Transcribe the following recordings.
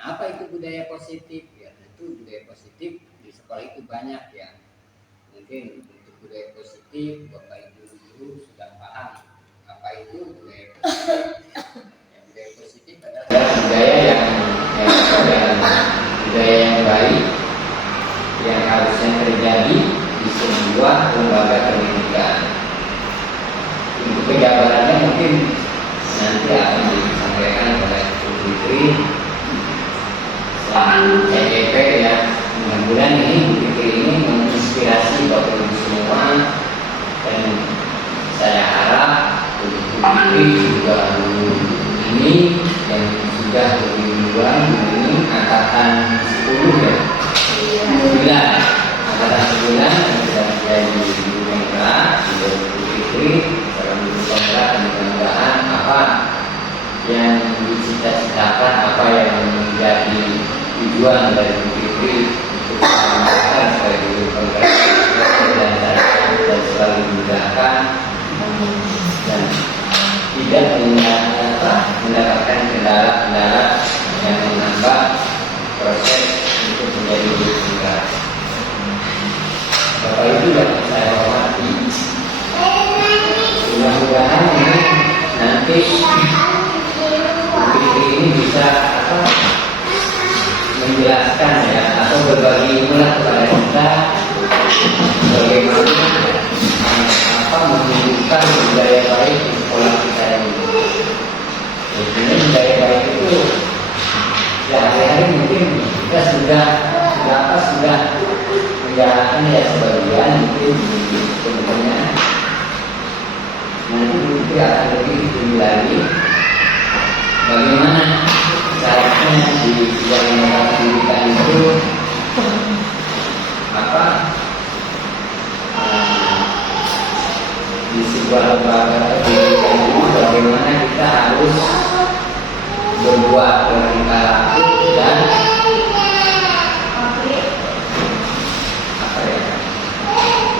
Apa itu budaya positif? Ya tentu budaya positif di sekolah itu banyak ya. Mungkin untuk budaya positif Bapak Ibu guru sudah paham apa itu budaya positif. Ya, budaya positif adalah budaya yang budaya yang baik yang harusnya terjadi di sebuah lembaga pendidikan. Untuk penjabarannya mungkin nanti akan disampaikan oleh Bu Fitri. CDP ya, mudah-mudahan ini Bu Fitri ini menginspirasi Bapak Ibu semua, dan saya harap Bu Fitri juga ini yang sudah lebih duluan ini angkatan 10 ya, 9 angkatan 9 yang sudah menjadi guru mitra di Bu Fitri dalam guru kontrak, dan mudah-mudahan apa yang dicita-citakan, apa yang menjadi tujuan dari Bu Fitri untuk mengembangkan sebagai guru kontrak dan selalu dimudahkan dan tidak mendapatkan kendala-kendala yang menambah proses untuk menjadi guru kontrak. Bapak Ibu yang saya hormati, mudah-mudahan ini nanti Bu Fitri ini bisa menjelaskan ya, atau berbagi ilmu kepada kita bagaimana menunjukkan budaya baik di sekolah kita ini. Ini budaya baik itu ya hari-hari mungkin kita sudah menjalankan ya sebagian mungkin sebenarnya nanti mungkin akan lebih tinggi lagi bagaimana caranya di bidang pendidikan itu di sebuah lembaga pendidikan itu bagaimana kita harus berbuat bertingkah laku dan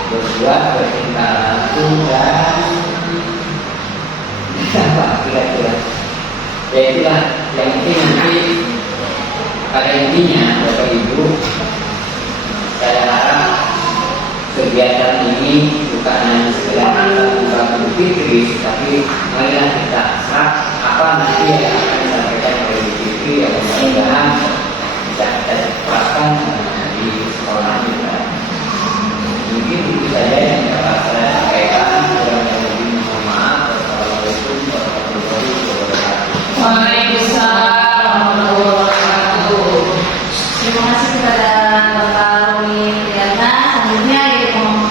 berbuat bertingkah laku dan apa kira-kira ya itulah yang penting nanti pada intinya Bapak Ibu saya harap kegiatan ini bukan hanya sekedar kita berpikir tapi marilah kita serap apa nanti yang akan disampaikan oleh Bu Fikri yang mudah-mudahan bisa kita terapkan di sekolah kita. Mungkin itu saja yang dapat saya sampaikan. Kurang lebih mohon maaf. Wassalamualaikum warahmatullahi wabarakatuh. Waalaikumsalam warahmatullahi wabarakatuh. Terima kasih kepada Bapak Rumi Triana. Selanjutnya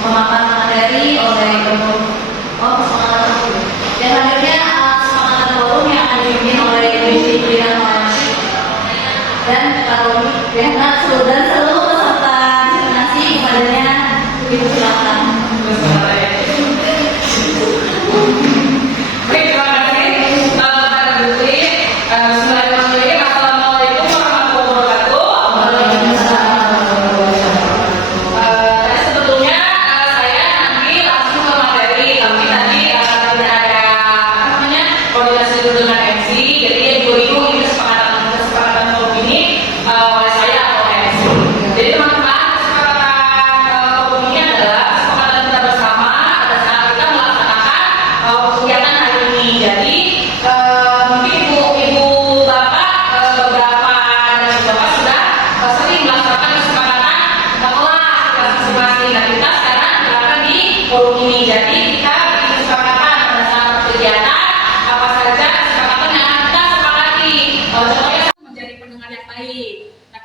pemaparan materi oleh kesepakatan forum. Dan selanjutnya kesepakatan forum yang akan dipimpin oleh Ibu Triana dan Pak Rumi Triana dan seluruh peserta diskriminasi kepadanya. Ibu silakan. Baik, terima kasih Bapak Putri. Bismillahirrahmanirrahim. Assalamualaikum warahmatullahi wabarakatuh. Sebetulnya saya nanti langsung ke materi, tapi tadi tidak ada koordinasi dulu dengan MC. Jadi ibu-ibu ini kesepakatan forum ini oleh saya atau MC. Jadi teman-teman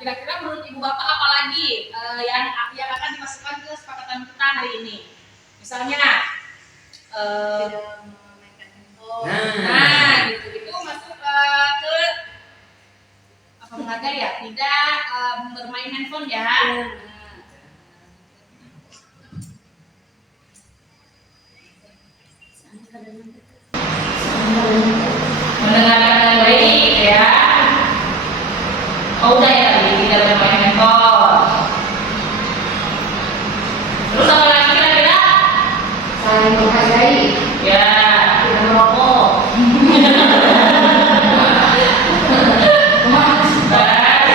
kira-kira menurut Ibu Bapak apa lagi yang akan dimasukkan ke kesepakatan kita hari ini? Misalnya gitu masuk ke apa menghargai ya, tidak bermain handphone ya. Mendengarkan dengan baik ya. Oh udah ya tadi tidak bermain handphone. Terus apa lagi kira-kira? Saling menghargai. Ya. Tidak merokok.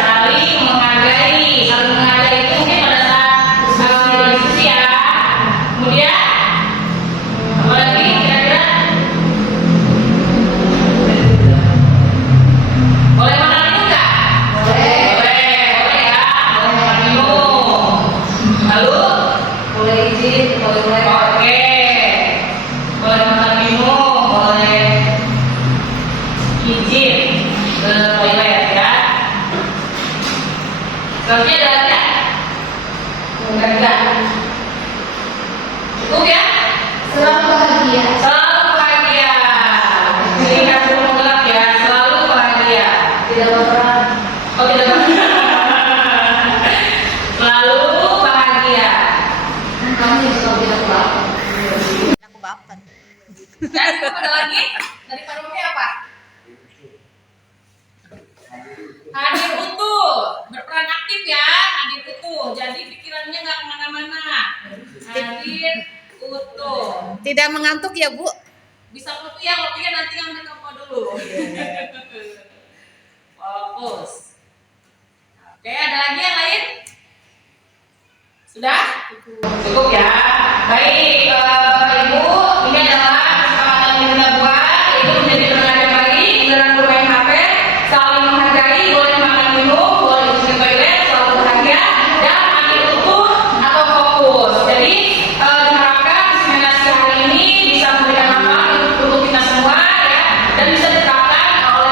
Saling menghargai. Saling menghargai itu mungkin pada saat diskusi ya. Kemudian apa lagi kira-kira? Boleh makan minum nggak? Boleh ya. Boleh makan minum. Lalu? Boleh izin, boleh. Oke. Boleh makan minum, boleh izin ke toilet ya. Selanjutnya ada lagi ya? Enggak. Cukup ya? Selalu bahagia. Selalu bahagia. Ini kasih menggelap ya. Selalu bahagia. Tidak berperan. Oh tidak bahagia. Selalu bahagia. Kami juga tidak baper. Aku baper. Dan ada lagi dari Pak Rumi apa? Hadir utuh, berperan aktif ya, hadir utuh. Jadi pikirannya nggak kemana-mana. Hadir utuh. Tidak mengantuk ya, Bu? Bisa kopi ya, kopinya nanti ngambil kamu dulu. Fokus. Oke, ada lagi yang lain? Sudah? Cukup ya. Baik, Bapak Ibu, ini adalah kesepakatan yang kita buat, yaitu menjadi tenaga baik, jangan bermain HP, saling menghargai, boleh makan minum, boleh isi toilet, selalu bahagia, dan ambil utuh atau fokus. Jadi diharapkan diskriminasi hari ini bisa memberikan manfaat untuk kita semua ya, dan bisa diterapkan oleh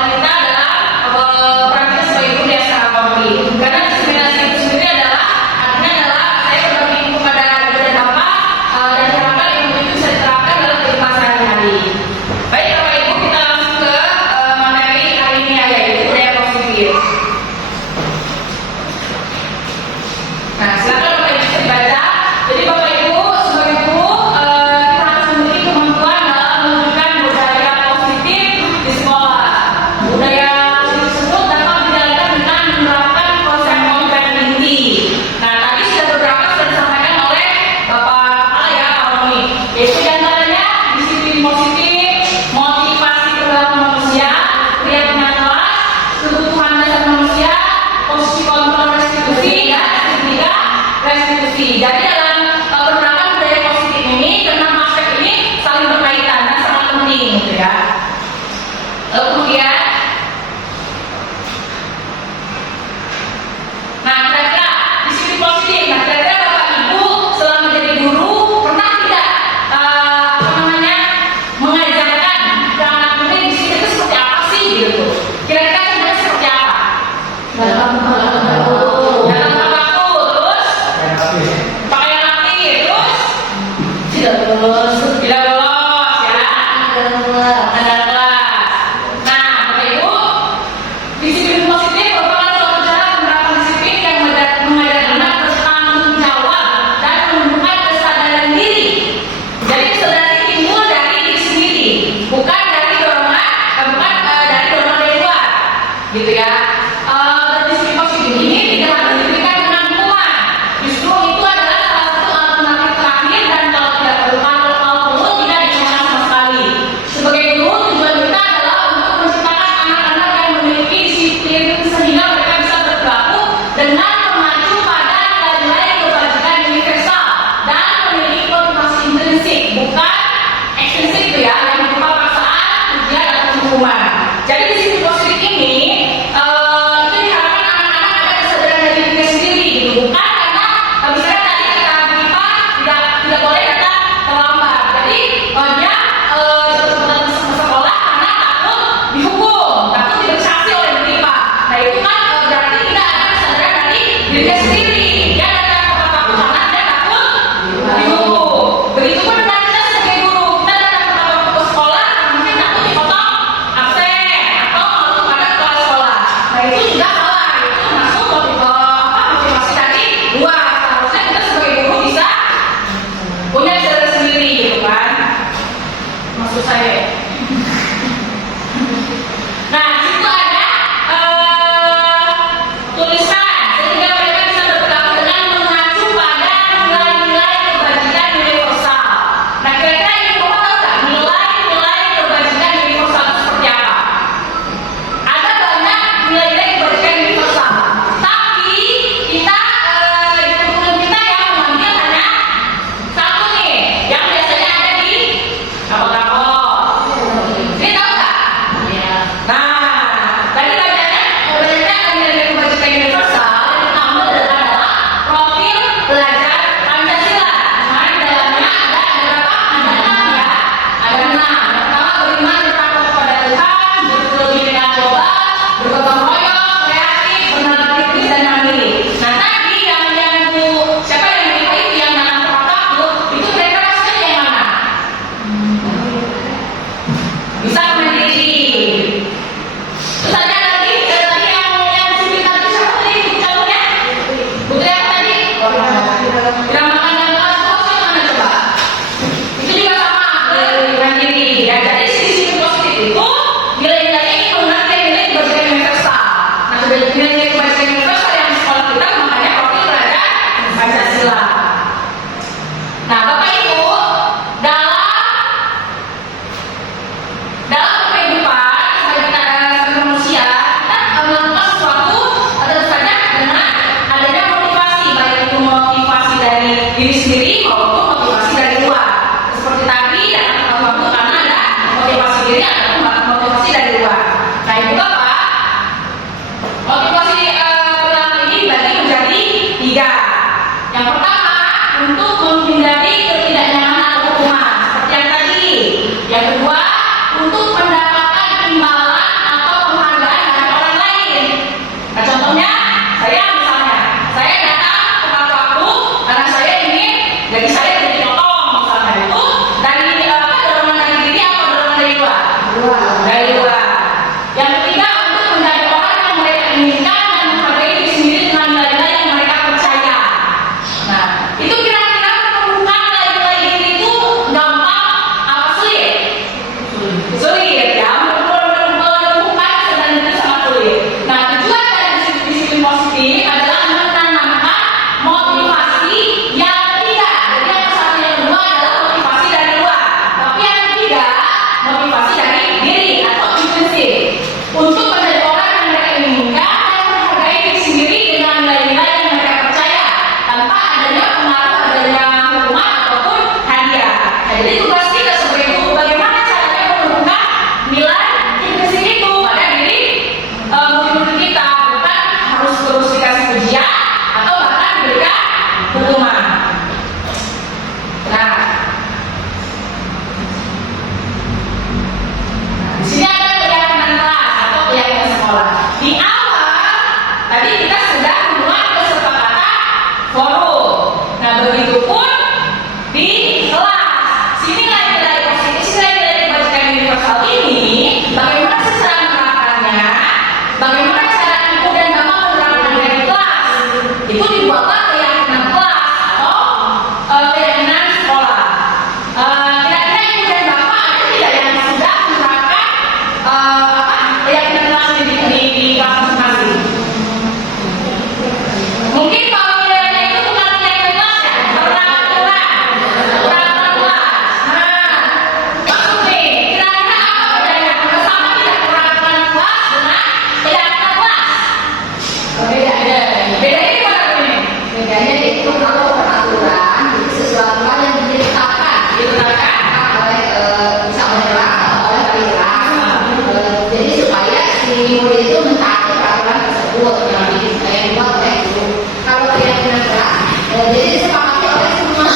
gitu ya. Berdisiplin positif ini tidak harus diberikan dengan hukuman. Justru itu adalah salah satu alternatif terakhir dan kalau tidak perlu tidak dikenakan sama sekali. Sebagai guru, tujuan kita adalah untuk menciptakan anak-anak yang memiliki disiplin sehingga mereka bisa berperilaku dengan mengacu pada nilai-nilai kebajikan universal dan memiliki motivasi intrinsik, bukan ekstrinsik itu ya, yang berupa paksaan, ujian atau hukuman. Jadi disiplin positif ini itu diharapkan anak-anak ada kesadaran dari diri sendiri gitu, bukan karena misalnya tadi kata kita tidak boleh datang terlambat. Jadi dia cepat-cepat ke sekolah karena takut dihukum, takut diberi sanksi oleh BPIPA. Nah itu kan berarti tidak ada kesadaran dari dirinya sendiri. Dia datang tepat waktu karena dia takut dihukum. Begitupun dengan kita sebagai guru, kita datang tepat waktu ke sekolah mungkin takut dipotong absen atau malu pada kepala sekolah. Nah itu juga salah, itu termasuk motivasi dari luar. Seharusnya kita sebagai guru bisa punya kesadaran sendiri gitu kan, maksud saya. Nah di situ ada tulisan sehingga mereka bisa berperilaku dengan mengacu pada nilai-nilai kebajikan universal. Nah kira-kira ini kamu tahu nggak nilai-nilai kebajikan universal itu seperti apa? Ada banyak nilai-nilai kebajikan universal, tapi kita di kurikulum kita yang mengambil hanya satu nih, yang biasanya ada di rapor-rapor. Ini tahu nggak? Nah, tadi banyaknya ada nilai kebajikan universal. Yang pertama adalah profil belajar Pancasila. Kemarin di dalamnya ada berapa? Ada 6 ya. Ada 6. Yang pertama beriman bertakwa kepada Tuhan, berteknologi dengan global, bergotong royong, kreatif, benar kritis dan mandiri. Nah tadi yang Bu siapa yang menilai itu yang nanam terkotak Bu, itu mereka maksudnya yang mana? Bisa mandiri. Terus ada lagi yang disiplin tadi siapa tadi calonnya? Putri apa tadi? Tidak makan dan kelas sih mana coba? Itu juga sama mandiri ya. Jadi disiplin positif itu nilai-nilainya itu benar nilai kebajikan universal. Nah nilai kebajikan universal yang di sekolah kita makanya profil belajar Pancasila. Nah Bapak Ibu dalam kehidupan sebagai manusia kita melakukan sesuatu tentu saja dengan adanya motivasi, baik itu motivasi dari diri sendiri maupun motivasi dari luar. Seperti tadi datang tepat waktu karena ada motivasi diri atau motivasi dari luar. Nah Ibu Bapak, motivasi perilaku ini dibagi menjadi 3. Yang pertama untuk menghindari ketidaknyamanan atau hukuman seperti yang tadi. Yang kedua untuk mendapatkan imbalan atau penghargaan dari orang lain. Nah contohnya saya misalnya, saya datang tepat waktu karena saya ingin gaji saya jadi dipotong misalnya, itu dari dorongan dari diri atau dorongan dari luar? Dari luar. Yang ketiga untuk menjadi orang yang mereka inginkan dan menghargai diri sendiri dengan nilai-nilai yang mereka percaya. Nah itu kira-kira menemukan nilai-nilai diri itu gampang apa sulit? Sulit ya, menemukan kesadaran diri sangat sulit. Nah tujuan dari disiplin positif adalah menanamkan motivasi yang ketiga. Jadi yang satu yang kedua adalah motivasi dari luar, tapi yang ketiga motivasi dari diri atau intrinsik untuk menjadi orang yang mereka inginkan dan menghargai diri sendiri dengan nilai-nilai yang mereka percaya tanpa adanya pengaruh adanya hukuman ataupun hadiah. Nah, jadi tugas kita sebagai guru bagaimana caranya menumbuhkan nilai intrinsik itu pada diri murid-murid kita, bukan harus terus dikasih ujian atau bahkan diberikan hukuman. Nah, di sini ada keyakinan kelas atau keyakinan itu mentaati peraturan tersebut yang dibuat oleh guru. Kalau keyakinan kelas, jadi disepakati oleh semua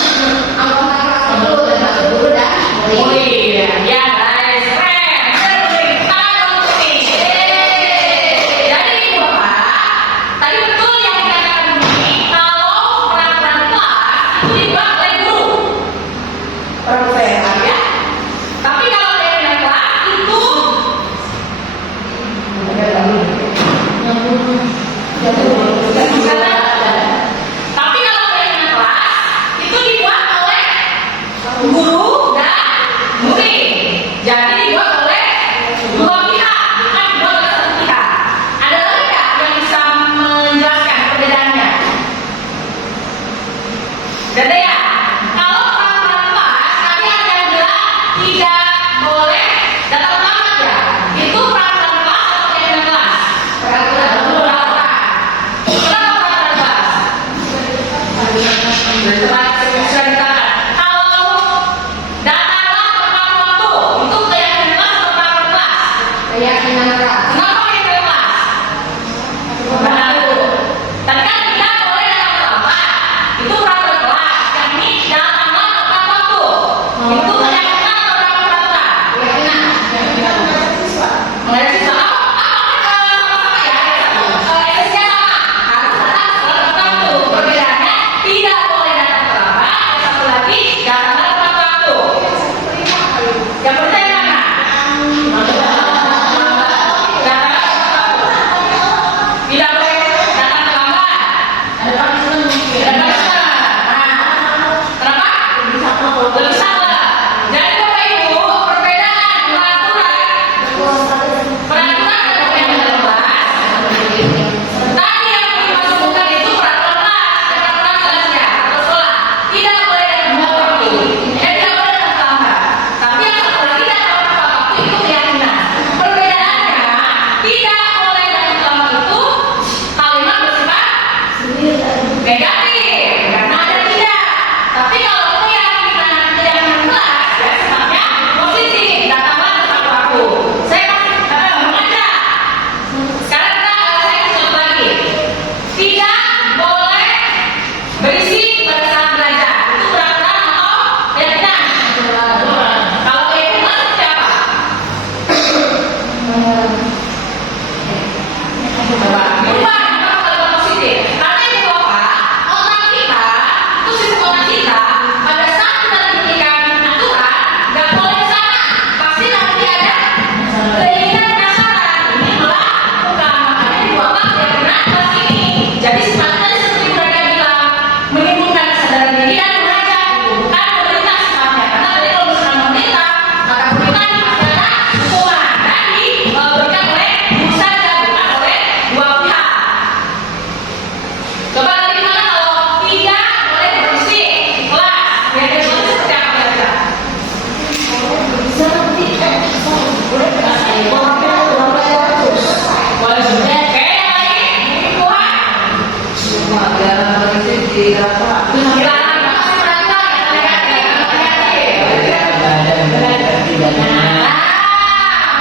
anggota kelas itu dan satu guru dan murid. Murid, ya guys, keren. Tangan untuk nih. Jadi Bapak, tadi betul yang dikatakan begini, kalau peraturan kelas itu dibuat oleh guru. Peraturan ya. Tapi kalau keyakinan kelas itu tapi kalau keyakinan kelas itu dibuat oleh guru dan murid. Jadi dibuat oleh dua pihak, bukan dibuat oleh satu pihak. Ada lagi nggak yang bisa menjelaskan perbedaannya? Gak ada ya? Kalau peraturan kelas, tadi ada yang bilang tidak boleh datang terlambat ya? Itu peraturan kelas atau keyakinan kelas? Peraturan. Kenapa peraturan kelas? Sudah dikatakan. Kalau datanglah tepat waktu, itu keyakinan kelas atau peraturan kelas? Keyakinan kelas. Kenapa keyakinan kelas? Benar. Tadi kan tidak boleh datang terlambat. Itu peraturan kelas. Yang ini datanglah tepat waktu. Itu keyakinan atau peraturan? Keyakinan. Mengenai siswa. Sama ya. Esensinya sama. Harus datang tepat waktu. Perbedaannya tidak boleh datang terlambat. Yang satu lagi datanglah tepat waktu. Yang pertama yang mana? Tidak boleh datang terlambat. Ada punishment. Kenapa? Lebih sabar. Jadi Bapak Ibu, perbedaan peraturan dan keyakinan kelas. Tadi yang dimasukkan itu peraturan kelas, peraturan kelasnya atau sekolah. Tidak boleh datang tepat waktu. Tidak boleh datang terlambat. Tapi yang satu lagi datang tepat waktu itu keyakinan. Perbedaannya tidak boleh datang terlambat itu kalimat bersifat negatif karena ada tidak. Tapi kalau keyakinan kelas ya sifatnya positif, datanglah tepat waktu. Saya kasih mengajak. Sekarang saya contoh lagi. Tidak boleh berisik pada saat belajar. Itu peraturan atau keyakinan? Kalau keyakinan seperti apa? Bukan kalimat positif. Karena itu Bapak, otak kita itu sistem otak kita pada saat kita diberikan aturan nggak boleh ke sana. Pasti nanti ada keinginan penasaran ini melakukan, makanya dibuatlah keyakinan kelas ini. Jadi sifatnya seperti mereka bilang menimbulkan kesadaran diri dan mengajak, bukan pemerintah sifatnya. Karena tadi kalau misalnya pemerintah, maka pemerintah pasti ada hukuman dan diberikan oleh guru saja, bukan oleh dua pihak. Coba nanti gimana kalau tidak boleh berisik di kelas? Ya dia seperti apa kira-kira? Oke, yang lain? Tuhan? Dilarang masih peraturan yang negatif.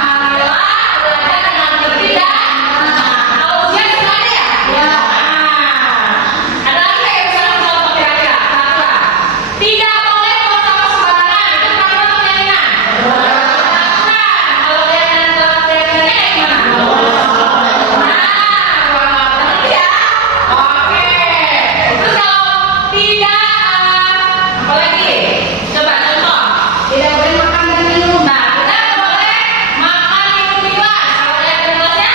Marilah belajar dengan tertib. Kalau ujian sudah ada ya? Ada lagi yang bisa contoh kira-kira? Peraturan. Tidak boleh buang sampah sembarangan. Itu peraturan atau keyakinan? Peraturan. Kalau keyakinannya kayak gimana? Ngerti ya? Oke. Terus kalau tidak apa lagi? Coba contoh. Tidak boleh makan dan minum. Nah, kita boleh makan minum di kelas. Kalau keyakinan kelasnya?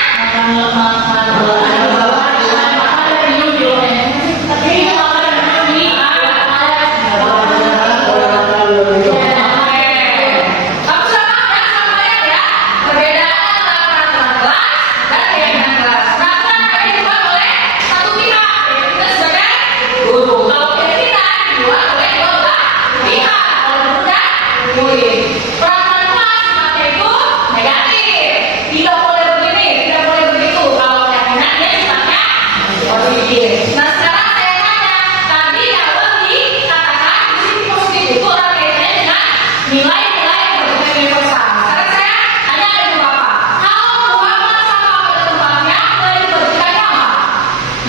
Peraturan kelas sifatnya itu negatif. Tidak boleh begini, tidak boleh begitu. Kalau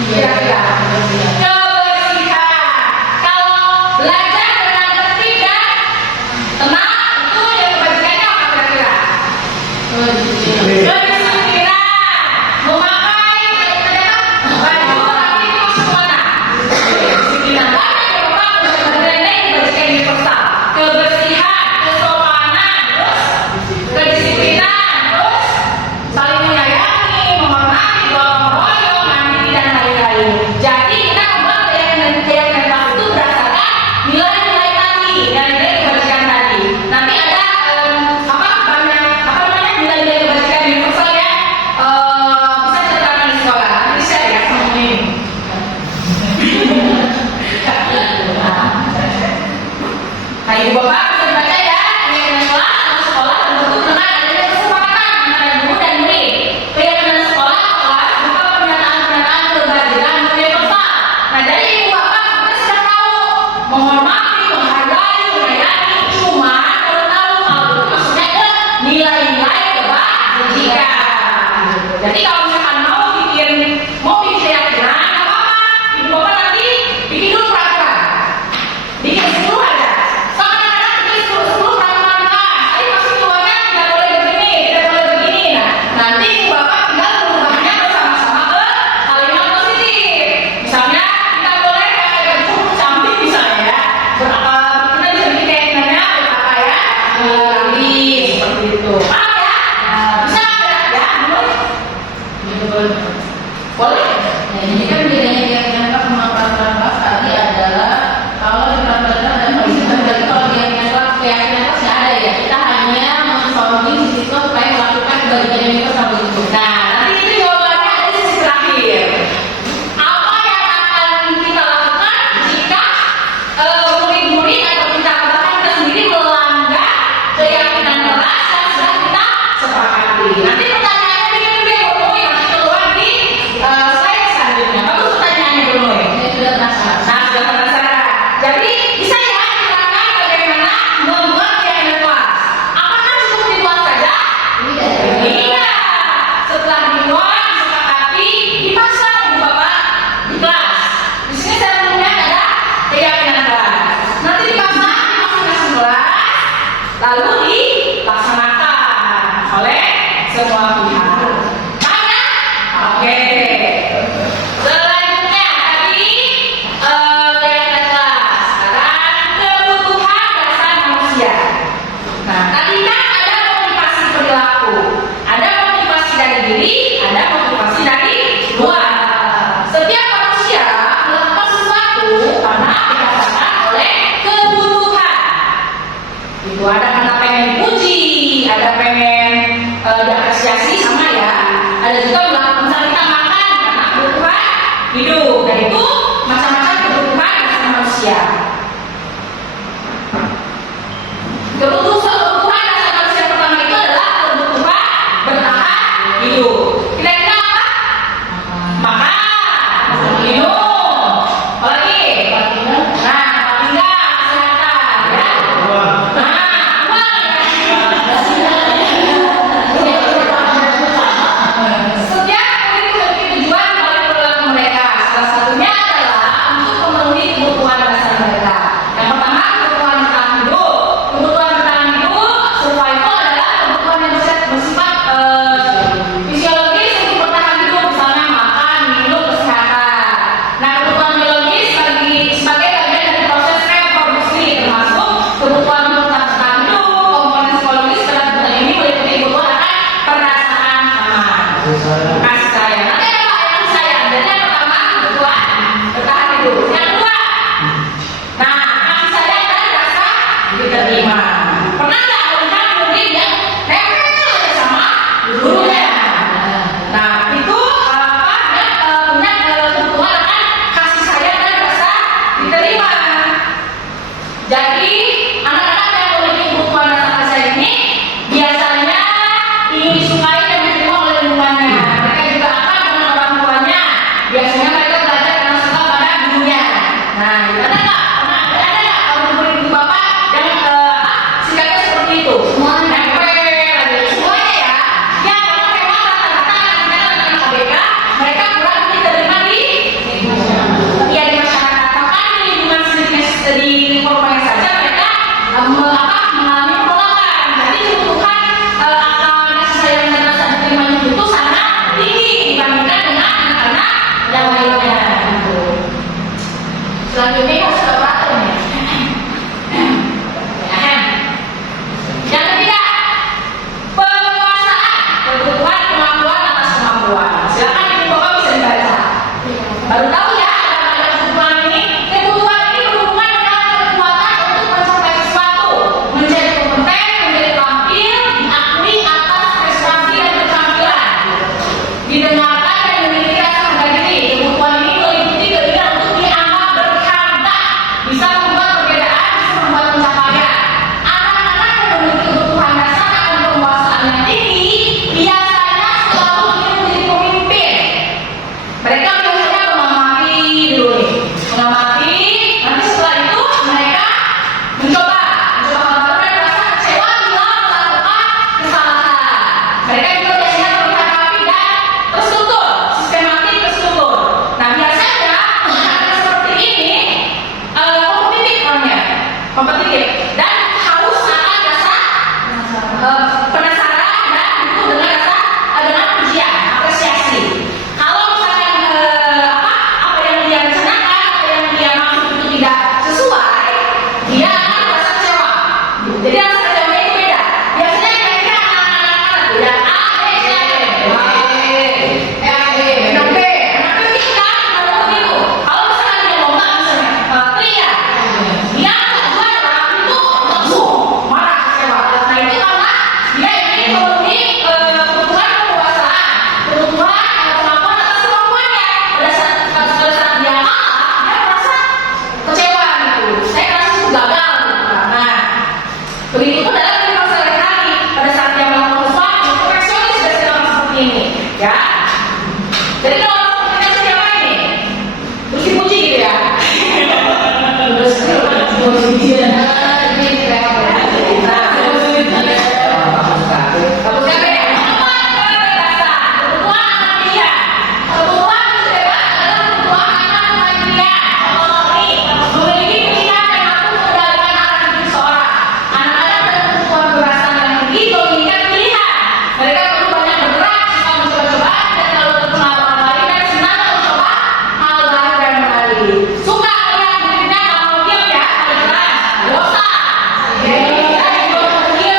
Kira-kira. Kebersihan. Kalau belajar dengan tertib dan tenang, itu yang kebajikannya apa kira-kira? Kedisiplinan. Memakai baju rapi itu masuk mana? Kedisiplinan. Banyak ya Bapak, kebajikannya kebajikan universal. Kebersihan, kesopanan, terus kedisiplinan, terus saling menyayangi, menghormati, gotong royong, mandiri dan lain-lain. didengarkan dan memiliki rasa harga diri. Kebutuhan ini meliputi keinginan untuk dianggap berharga, bisa membuat perbedaan, bisa membuat pencapaian. Anak-anak yang memiliki kebutuhan dasar akan penguasaan yang tinggi biasanya selalu ingin menjadi pemimpin. Mereka biasanya mengamati dulu nih, mengamati. Nanti setelah itu mereka mencoba hal baru dan merasa kecewa bila melakukan kesalahan. Mereka juga biasanya terlihat rapi dan terstruktur, sistematik, terstruktur. Nah biasanya anak seperti ini kompetitif orangnya, kompetitif dan haus akan rasa penasaran dan itu dengan rasa dengan pujian, apresiasi. Kalau misalkan apa yang dia rencanakan, apa yang dia maksud itu tidak sesuai, dia akan merasa kecewa. Jadi rasa kecewanya itu beda. Biasanya kira-kira anak-anak tuh yang A, B, C, anak B gitu kan, kalau begitu. Kalau misalkan dia lomba misalnya, tria, dia juara itu langsung marah, kecewa. Nah itu karena dia ingin memenuhi kebutuhan penguasaan, kebutuhan kemampuan atas kemampuannya. Pada saat dia kalah, dia merasa kecewa gitu. Saya merasa itu gagal. Nah, begitu pun dalam kehidupan sehari-hari. Pada saat dia melakukan sesuatu, perfeksionis biasanya orang seperti ini, ya. Jadi kalau orang seperti ini siapa ini? Puji-puji gitu ya. Terus puji-puji dan suka melihat dirinya kalau dia ya dosa.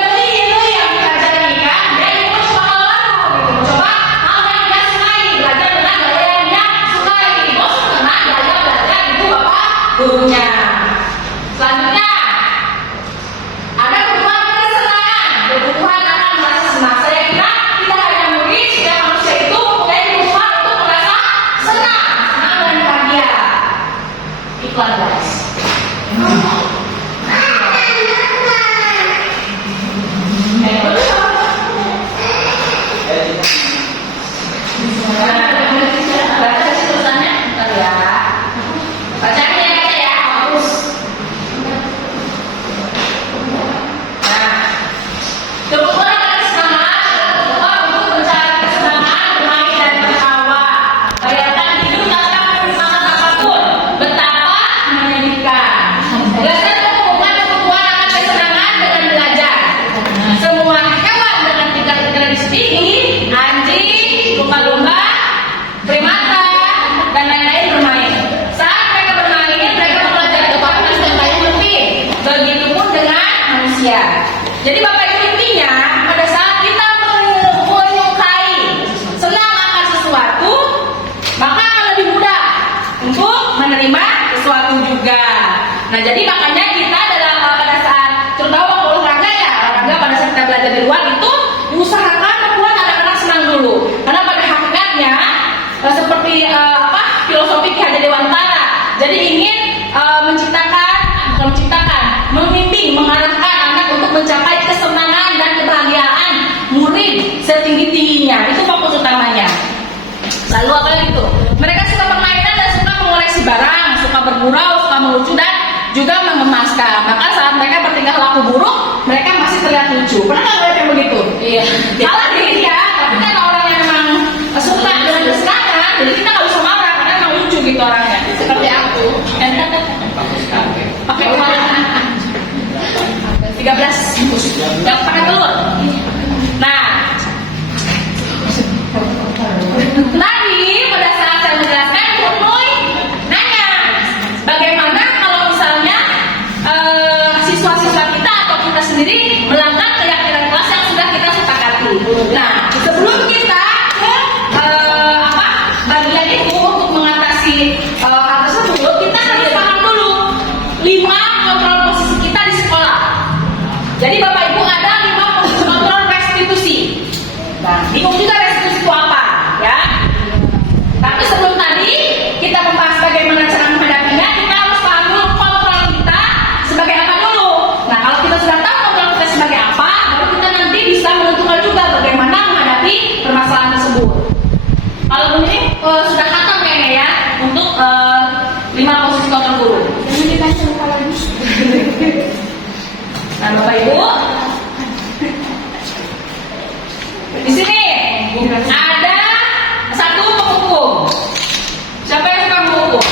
Itu yang kita cari kan. Dia ingin mencoba hal baru, mencoba hal yang dia sukai, belajar dengan gaya yang dia sukai. Bosan karena gaya belajar itu bapak gurunya. Selanjutnya ada kebutuhan kesenangan, kebutuhan akan merasa senang. Saya kira tidak hanya murid, setiap manusia itu mempunyai kebutuhan untuk merasa senang dan bahagia. Iklan guys. Baca sih tulisannya, bentar ya. Bacain ya, hapus. Nah, kebutuhan akan kesenangan, kebutuhan untuk mencari kesenangan, bermain dan tertawa. Bayangkan hidup tanpa pertimbangan apapun, betapa menyedihkan. Belajar menghubungkan kebutuhan akan kesenangan dengan belajar. Semua hewan dengan tingkat intelektual tinggi, anjing, lumba-lumba, primata, dan lain-lain bermain. Saat mereka bermain, mereka belajar tetapi kesenangannya lebih. Begitupun dengan manusia. Jadi Bapak Ibu intinya, pada saat kita menyukai, senang akan sesuatu, maka akan lebih mudah untuk menerima sesuatu juga. Nah jadi makanya kita pada saat terutama olahraga ya, olahraga pada saat kita belajar di luar itu diusahakan membuat anak-anak senang dulu. Karena pada hakikatnya seperti filosofi Ki Hajar Dewantara, jadi ingin membimbing, mengarahkan anak untuk mencapai kesenangan dan kebahagiaan murid setinggi-tingginya. Itu fokus utamanya. Lalu apa lagi itu? Mereka suka permainan dan suka mengoleksi barang, suka bergurau, suka melucu dan juga mengemaskan. Maka saat mereka bertingkah laku buruk, mereka masih terlihat lucu. Pernah nggak lihat yang begitu? Iya. Salah dikit ya, tapi kan orang yang memang suka dengan kesenangan, jadi kita nggak bisa marah karena memang lucu gitu orangnya. Seperti aku. Pakai uang 13 yang pakai telur. Nah, tadi pada saat saya menjelaskan, Purnoy nanya bagaimana kalau misalnya siswa-siswa kita atau kita sendiri melanggar keyakinan kelas yang sudah kita sepakati. Nah, sebelum kita ke bagian itu untuk mengatasi hal tersebut, kita harus paham dulu 5 kontrol posisi kita di sekolah. Jadi Bapak Ibu ada 5 posisi kontrol restitusi. Nah, bingung juga restitusi itu apa, ya? Kalau ini sudah khatam kayaknya ya untuk 5 posisi kontrol guru. Jangan dikasih lupa lagi. Nah, Bapak Ibu, di sini ada satu penghukum. Siapa yang suka menghukum?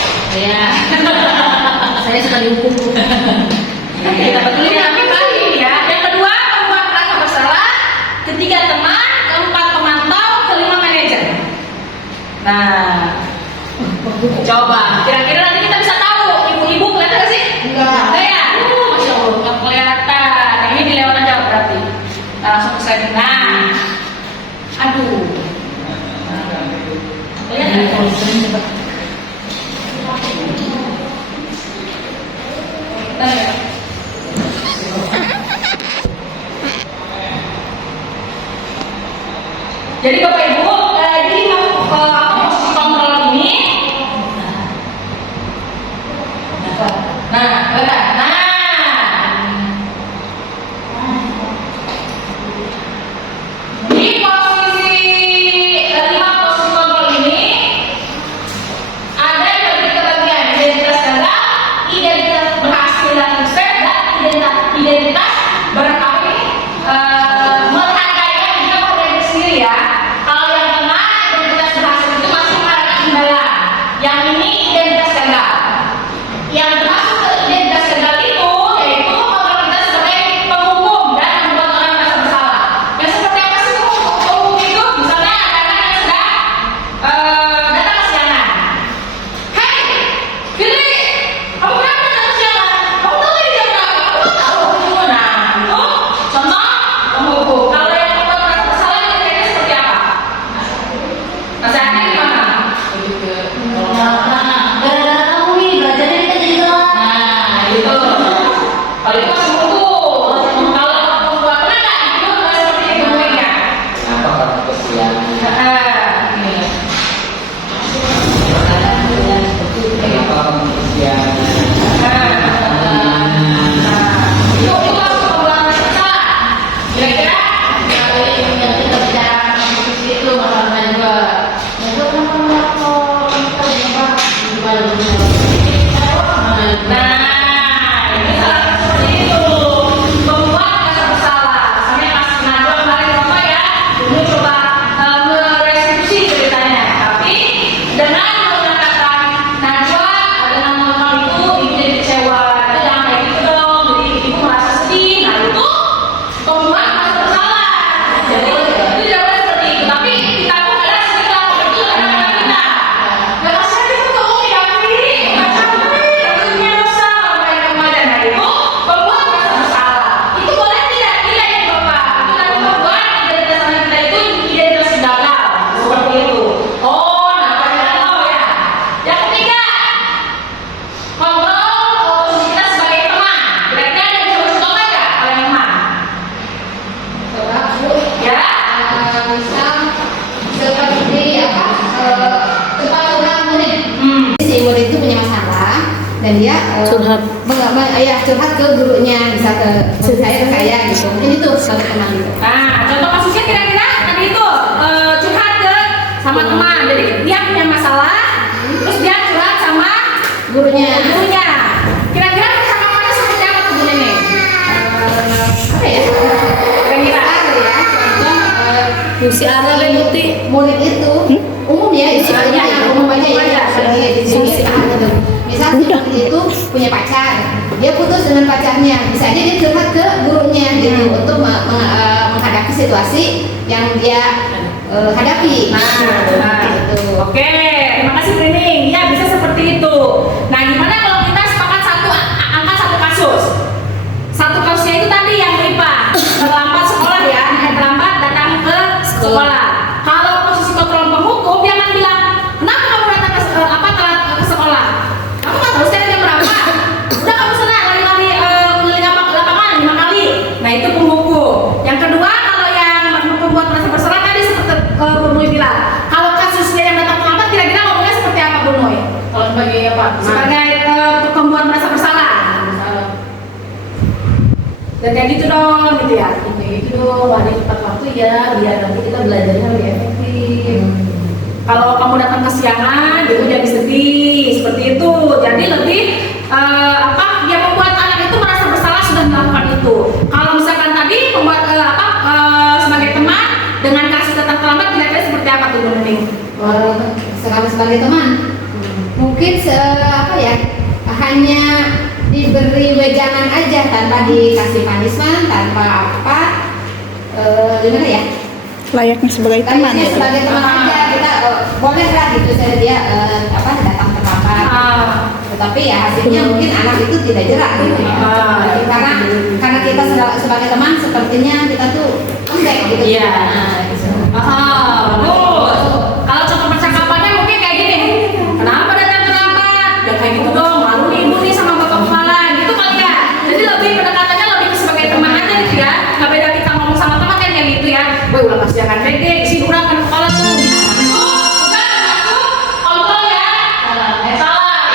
Saya suka dihukum. Kita betulin yang kali ya. Yang kedua, pembuat merasa bersalah. Ketiga, teman. Keempat, pemantau. Kelima, manajer. Nah, coba. Kira-kira nanti kita bisa tahu. Ibu-ibu kelihatan gak sih? Enggak. Ya? Masya Allah, nggak kelihatan. Nah, ini dilewat aja berarti. Nah, langsung ke slide. Nah, aduh. Kelihatan? Jadi Bapak Ibu, jadi posisi kontrol ini, di posisi 5 posisi kontrol ini ada yang bagi ke bagian identitas gagal, identitas berhasil dan sukses, dan identitas berapa ini menghargai juga program sendiri ya. Kalau yang tengah identitas berhasil itu masih menghargai imbalan, yang ini identitas gagal. Yang termasuk ke identitas gagal itu yaitu kontrol kita sebagai penghukum dan membuat orang merasa bersalah. Yang seperti apa sih penghukum itu? Misalnya ada anak yang sedang datang kesiangan. Hei, Fitri, kamu kenapa datang kesiangan? Kamu tahu ini jam berapa? Kamu tahu? Nah, itu contoh penghukum. Kalau yang membuat merasa bersalah itu kira-kira seperti apa? Nasihatnya gimana? Gara-gara kamu nih belajarnya kita jadi telat. Nah, itu. Kalau itu masih penghukum. Kalau pembuat pernah nggak itu seperti itu mulainya? Kenapa kamu kesiangan? Kenapa kamu kesiangan? Itu langsung pembuat merasa bersalah. Kira-kira Kalau yang kita bicara posisi itu masalahnya juga. Itu kan kalau kita berubah gimana? nah, ini salah satu seperti itu. Membuat merasa bersalah. Misalnya pas Najwa kemarin apa ya, dulu coba merestitusi ceritanya. Tapi dengan mengatakan Najwa dengan melakukan itu, ibu jadi kecewa. Itu jangan kayak gitu dong. Jadi ibu merasa sedih. Nah itu pembuat merasa bersalah. Jadi itu jawabannya seperti itu. Tapi kita pun kadang sedih lah. Itu kadang-kadang kita. Gak kasih aja tuh tolong ya, Fi. Macam ini, tentunya dosa kalau main kemarin. Nah itu pembuat merasa bersalah. Itu boleh tidak? Tidak ya Bapak. Itu nanti membuat identitas anak kita itu identitas gagal. Seperti itu. Oh, nah kita tahu ya. Yang ketiga, kontrol posisi kita sebagai teman. Kira-kira ada yang bisa bercontoh nggak kalau yang teman? Ya? Misal seperti apa? Tempat orang murid. Si murid itu punya masalah dan dia Curhat. curhat ke gurunya, bisa ke saya gitu. Mungkin itu satu teman gitu. Nah, contoh kasusnya kira-kira tadi itu curhat ke sama teman. Jadi dia punya masalah, terus dia curhat sama Gurunya. Kira-kira percakapannya seperti apa tuh Bu Nene? Apa ya? Kira-kira? Ya, contoh Fungsi arah Lemuti. murid itu umum ya istilahnya Iya, yang umum aja ya iya. sebagai fungsi gitu. Misal si murid itu punya pacar, dia putus dengan pacarnya, bisa aja dia curhat ke gurunya gitu untuk menghadapi situasi yang dia hadapi. Gitu. Oke, terima kasih training. Ya bisa seperti itu. Nah, gimana kalau kita sepakat angkat satu kasus? Satu kasusnya itu tadi yang MIPA terlambat sekolah ya, terlambat datang ke sekolah. Kalau posisi kontrol penghukum, dia akan bilang, kenapa kamu datang ke telat ke sekolah? Kamu nggak tahu saya jam berapa? Udah kamu sana lari-lari keliling lapangan 5 kali. Nah itu penghukum. Yang kedua, kalau yang membuat merasa bersalah tadi seperti Bu Nui bilang, kalau kasusnya yang datang terlambat, kira-kira ngomongnya seperti apa Bu Nui? Kalau sebagai apa? Sebagai pembuat merasa bersalah. Dan kayak gitu dong, gitu ya. Kayak gitu dong, ada tepat waktu ya, biar nanti kita belajarnya lebih efektif. Kalau kamu datang kesiangan, ibu jadi sedih seperti itu. Jadi lebih yang membuat anak itu merasa bersalah sudah melakukan itu. Kalau misalkan tadi membuat sebagai teman dengan kasih datang terlambat, kira-kira seperti apa tuh Bu Nening? Kalau sebagai teman, mungkin hanya diberi wejangan aja tanpa dikasih punishment, tanpa apa, gimana ya? Layaknya sebagai teman Layaknya ya. sebagai teman aja kita boleh lah gitu saya dia datang terlambat. Tetapi ya hasilnya mungkin anak itu tidak jerak gitu ya. Karena kita sebagai teman sepertinya kita tuh lembek gitu. Iya. Gitu. Betul. Kalau contoh percakapannya mungkin kayak gini. Kenapa datang terlambat? Ya kayak gitu dong. Malu nih ibu nih sama bapak kepala. Gitu kali ya. Jadi lebih pendekatannya lebih ke sebagai teman aja gitu ya. Nggak beda kita ngomong sama teman kan kayak gitu ya. Woi udah pasti akan pede. Isi kurang kan kepala tuh. Kontrol ya. Salah.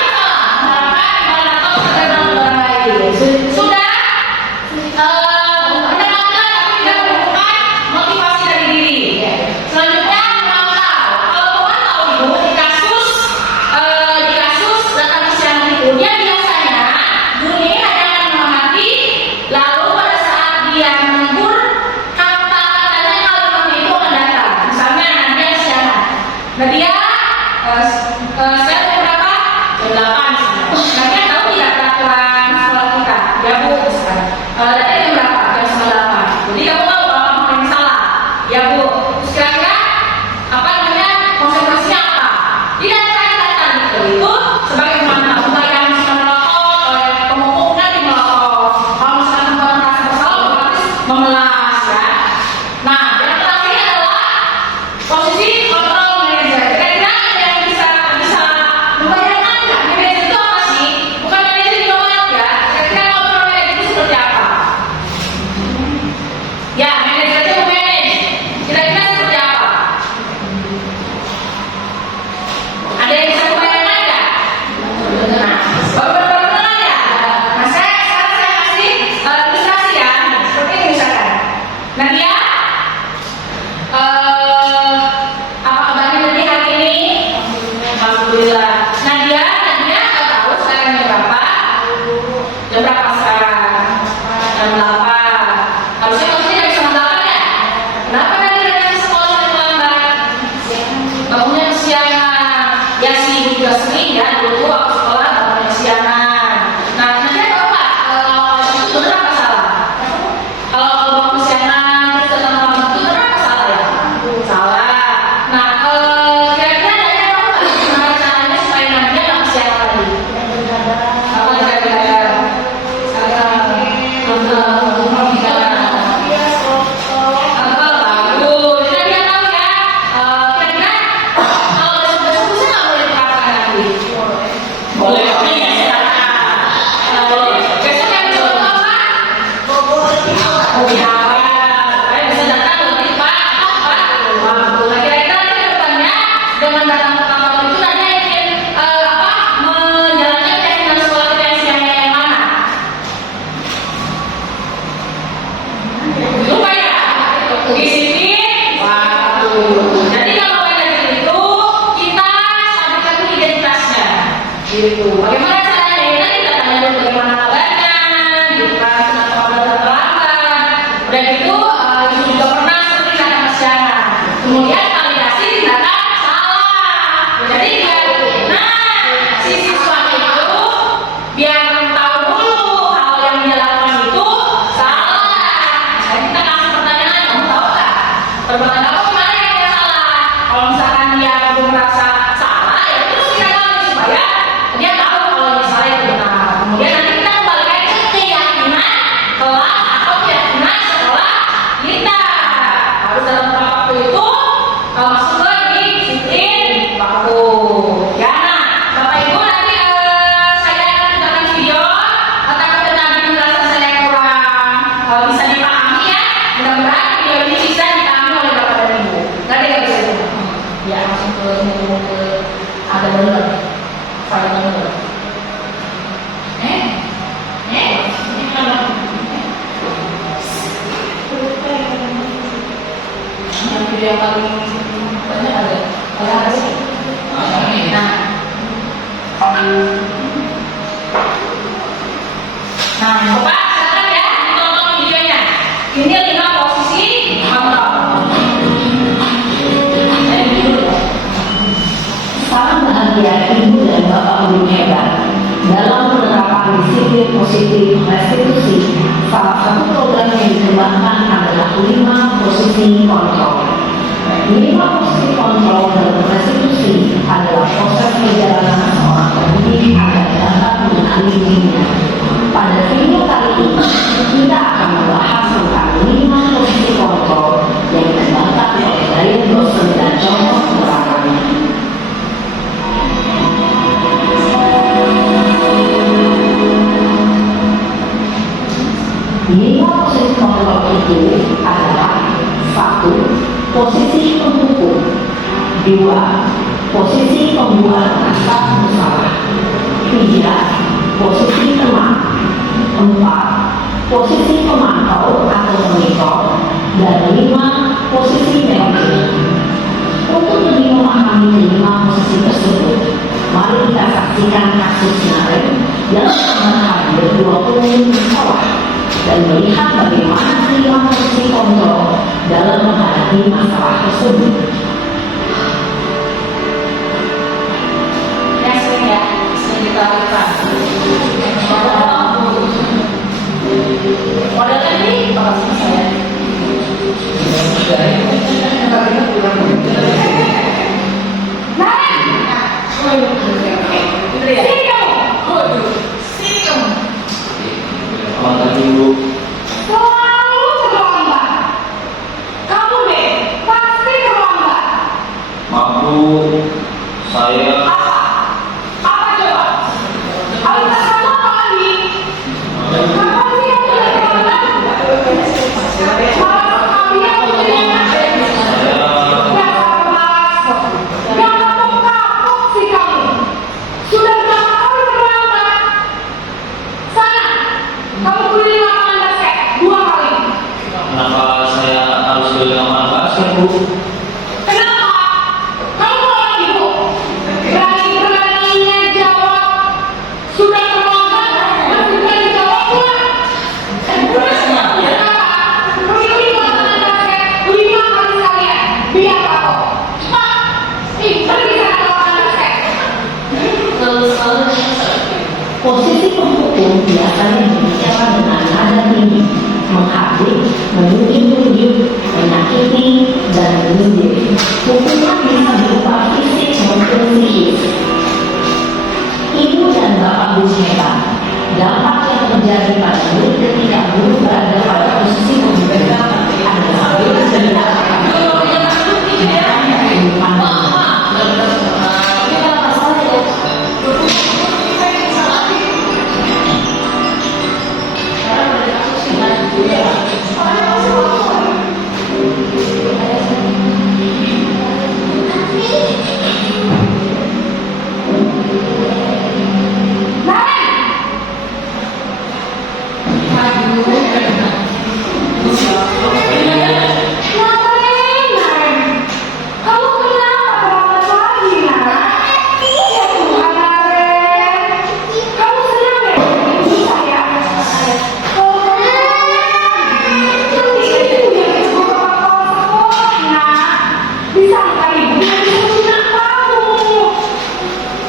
Sudah. Pendekatan tapi tidak menemukan motivasi dari diri. Selanjutnya memantau. Kalau memantau itu di kasus datang kesiangan itu dia biasanya bunyi hanya akan mengamati, lalu pada saat dia menegur kata-katanya kalimatnya itu akan datang. Misalnya nanti kesiangan. Nah dia saya mau berapa? Jam 8 misalnya. Nah dia tahu tidak peraturan sekolah kita. Ya Bu, misalkan. Datanya jam berapa? Jam 9:08. Jadi kamu tahu kalau kamu yang salah. Ya Bu. Terus kira-kira konsekuensinya apa? Tidak data gitu. Itu sebagai pemantau. Entah yang misalkan melokot, kalau yang pemukul nanti melokot. Kalau misalkan teman merasa bersalah, otomatis memelas ya. Nah, yang terakhir adalah posisi kontrol manajer. Kira-kira ada yang bisa membayangkan nggak? Manajer itu apa sih? Bukan manajer di doang ya. Kira-kira kontrol manajer itu seperti apa? Ya, manajer itu manage. Kira-kira seperti apa? Ada yang bisa membayangkan nggak? Nah, benar-benar ya. Nah, sekarang saya kasih ilustrasi ya. Seperti ini misalkan. Nah dia apa kabarnya tadi hari ini? Alhamdulillah. Nadia nggak tahu sekarang jam berapa? Jam berapa sekarang? Jam 8. Harusnya maksudnya jam 8 ya? Kenapa Nadia datang ke sekolah terlambat? Bangunnya kesiangan. Ya sih juga sering ya dulu waktu sekolah bangunnya kesiangan. Nah Nadia tahu nggak itu benar apa salah? Kalau bangun kesiangan terus datang terlambat itu benar apa salah ya? Salah. Nah kira-kira Nadia tahu nggak gimana caranya supaya Nadia nggak kesiangan lagi? Apa kira-kira? Bagus. Nadia tahu ya. Kira-kira kalau besok-besok bisa nggak boleh diterapkan lagi? Boleh. Besok yang besok itu apa? Ya, supaya bisa datang lebih tepat waktu. Nah, kira-kira nanti ke depannya dengan datang tepat waktu itu Nadia ingin menjalankan keyakinan sekolah kita yang mana? Lupa ya? Disiplin waktu. Jadi kalau manajer itu kita stabilkan dulu identitasnya. Gitu. Bagaimana caranya? Ya tadi kita tanya dulu bagaimana kabarnya, gitu kan, kenapa kamu datang terlambat. Udah gitu, ibu juga pernah seperti kata kesiangan. Kemudian validasi tindakan salah. Jadi si siswa itu biar tahu dulu kalau yang dia lakukan itu salah. Nah, kita kasih pertanyaan, kamu tahu nggak? Perbuatan kamu gimana yang dia salah? Kalau misalkan dia belum merasa salah, ya terus kita kasih supaya dia tahu kalau yang salah itu benar. Kemudian nanti kita kembalikan ke keyakinan kelas atau keyakinan sekolah kita. Harus dalam waktu itu masuk ke disiplin waktu. Ya, nah, Bapak Ibu nanti saya akan tunjukkan video. Takutnya tadi penjelasan saya kurang bisa dipahami ya. Mudah-mudahan video ini bisa dipahami oleh Bapak dan Ibu. Nanti nggak bisa itu. Ya, langsung ke ada download. File download. Ini kan video yang paling banyak ada. Salam bahagia Ibu dan Bapak Guru hebat. Dalam penerapan disiplin positif restitusi, salah satu program yang dikembangkan adalah 5 posisi kontrol. 5 posisi kontrol dalam restitusi adalah proses perjalanan seorang pendidik agar dapat mengenali dirinya. Pada video kali ini, kita akan membahas tentang 5 posisi kontrol yang dikembangkan oleh gaya dosen dan contoh penerapannya. Lima posisi kontrol itu adalah: 1. Posisi penghukum. 2. Posisi pembuat rasa bersalah. 3. Posisi teman. 4. Posisi pemantau atau monitor. Dan 5. Posisi manajer. Untuk lebih memahami kelima posisi tersebut, mari kita saksikan kasus Naren yang pernah hadir 20 menit sekolah dan melihat bagaimana kelima posisi kontrol dalam menghadapi masalah tersebut. Yang sering ya, sering kita lakukan. Modelnya ini apa sih saya? Sini kamu. Sini kamu. Selamat Ibu. Selalu terlambat. Kamu deh, pasti terlambat. Maaf Bu, saya Apa? Apa coba? Alasan kamu apa lagi? Kapan sih kamu udah terlambat? Malah kalian menjadikan Gak kapok-kapok sih kamu. Sudah berapa kali terlambat? Sana, kamu beli lapangan basket 2 kali. kenapa saya harus beli lapangan basket Bu? Kenapa? Kamu mau lagi bu? Berani-beraninya jawab. Sudah terlambat, masih berani jawab pula. Kenapa? Beli lapangan basket 5 kali sekalian. Biar kapok. Cepat. Pergi sana ke lapangan basket. Posisi penghukum biasanya berbicara dengan nada tinggi, menghardik, menunjuk-nunjuk, menyakiti, dan menyindir. Hukuman bisa berupa fisik maupun psikis. Ibu dan Bapak Guru hebat, dampak yang terjadi pada murid ketika guru berada pada posisi penghukum adalah guru tidak akan Kamu kenapa terlambat lagi, Nara? Ya Tuhan, Naren. Kamu senang ya ibu saya? Oh, nanti ibu yang disebut kepala sekolah, Nak. Disangka ibu yang disebut anak kamu.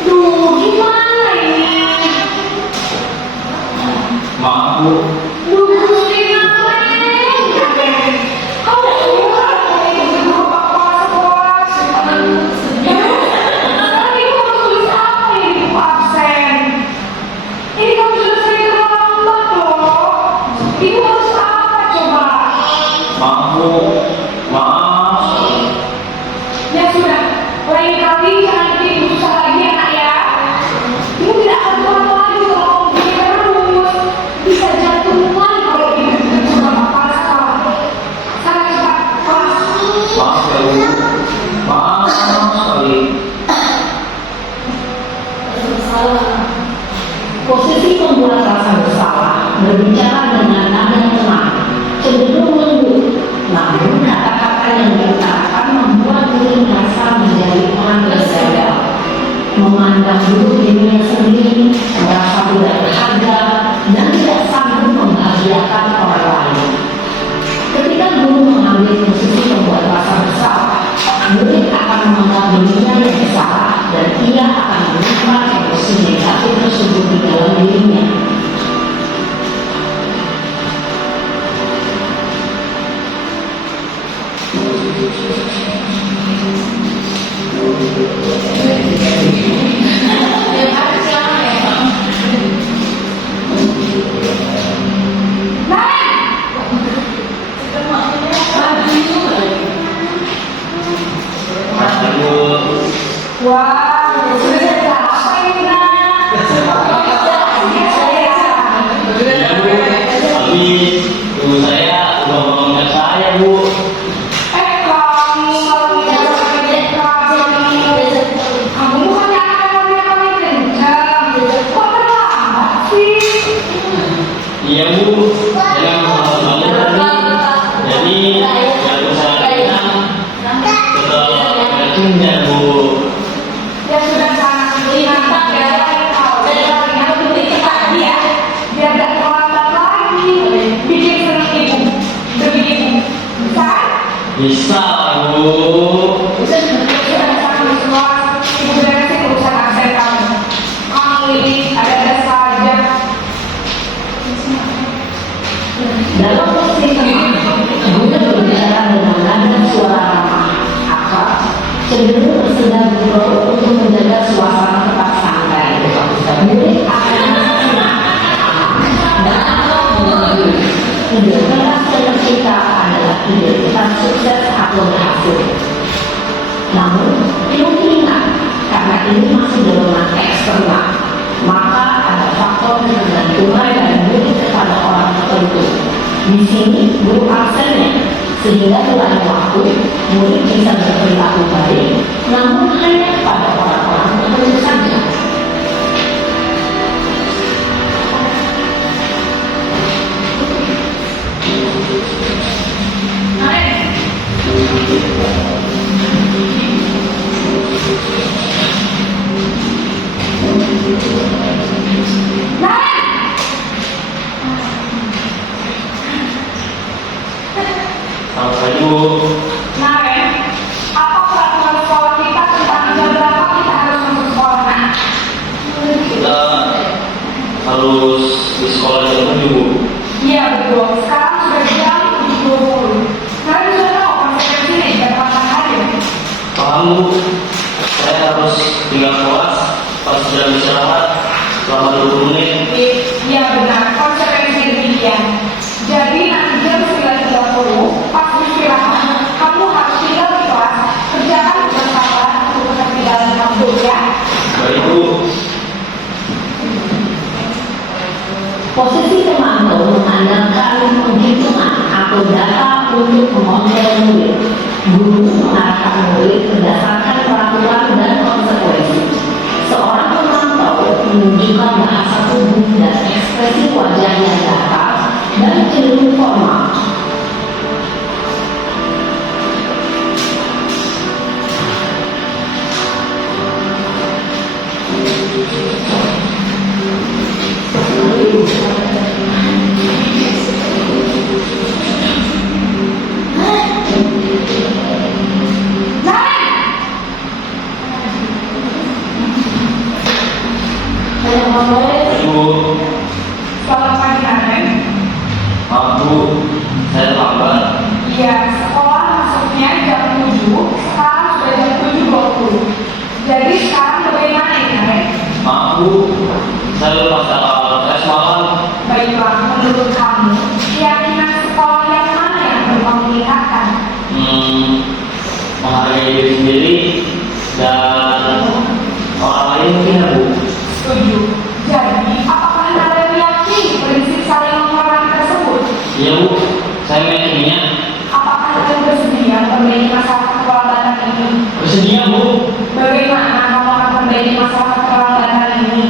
Duh, gimana ini? Maaf Bu, Duh, Gusti Naren. Kamu pulang mau ibu disebut kepala sekolah. Tapi ibu harus tulis apa ini buku absen? Ini kamu sudah sering terlambat loh. Ibu harus apa coba? maaf Bu, maaf. Ya sudah, lain kali jangan bikin ibu susah lagi ya nak ya. Ibu tidak akan telat lagi kalau kamu begini terus. Bisa jantungan kalau ibu sudah kepala sekolah. Sana cepat kelas. Maaf ya Bu, maaf sekali. posisi pembuat rasa bersalah berbicara dengan nada yang tenang, cenderung lembut, namun kata-kata yang diucapkan membuat diri merasa menjadi orang gagal, memandang dulu dirinya sendiri, merasa tidak berharga, dan tidak sanggup membahagiakan orang lain. Ketika guru mengambil posisi pembuat rasa bersalah, murid akan menganggap dirinya yang salah dan Yang ada siapa ya? Wah, sudah apa ini nak? Habis ibu saya udah ngomongin saya, Bu. Kamu bukannya akan kami kencang? Kok terlambat sih? Iya, Bu. Saya mau banget tadi. Jadi yang saya bilang tetap bercanda, Bu. Ya sudah sangat mantap ya. Kalau beli tadi ya, biar gak terlambat lagi. Bikin senang ibu, demi ibu. Bisa? Bisa, Bu. Sudah sangat bersuara. Ibu beresin urusan absen kamu. Kamu ini ada saja. Dalam posisi tenang, Bunda berbicara dengan nada suara ramah, akrab, cenderung bersedar gurau untuk menjaga suasana tetap santai. Murid akan senang, dan akan mengerti. Ide keras dalam kita adalah ide tentang sukses atau berhasil. Namun, perlu diingat, karena ini masih dorongan eksternal, maka ada faktor ketergantungan dari murid kepada orang tertentu. Di sini guru absennya, sehingga dalam waktu murid bisa berperilaku baik, namun hanya pada orang-orang tertentu saja. Selamat pagi, Bu. Naren, apa peraturan sekolah kita tentang jam berapa kita harus masuk sekolah? Nah, Kita harus di sekolah jam 7, Bu. iya betul. Sekarang sudah jam 7:20. Naren sudah tahu konsekuensinya jam 8 hari. Paham, Bu? Saya harus tinggal kelas pas jam istirahat selama 20 menit. Iya benar, konsekuensinya demikian. Jadi nanti jam 9:30 pas istirahat, kamu harus tinggal di kelas, kerjakan bersama untuk ketertinggalan kamu ya. Baik, Bu. Posisi pemantau mengandalkan penghitungan atau data untuk mengontrol murid. Guru mengarahkan murid berdasarkan peraturan dan konsekuensi. Seorang pemantau menunjukkan bahasa tubuh dan ekspresi wajah yang datar dan cenderung formal. Bu, Selamat pagi Naren. maaf, Bu. Saya terlambat. Iya, sekolah masuknya jam 7, sekarang sudah jam 7:20. Jadi sekarang bagaimana ini Naren? Maaf, Bu. Saya lupa data saya semalam. Baiklah, menurut kamu, keyakinan sekolah yang mana yang bermanfaat? Menghargai diri sendiri dan orang lain mungkin, ya, Bu. Setuju. Jadi, apakah Naren meyakini prinsip saling menghormati tersebut? Iya, Bu. Saya meyakininya. Apakah Naren bersedia memperbaiki masalah keterlambatan ini? Bersedia, Bu. Bagaimana kamu akan memperbaiki masalah keterlambatan ini?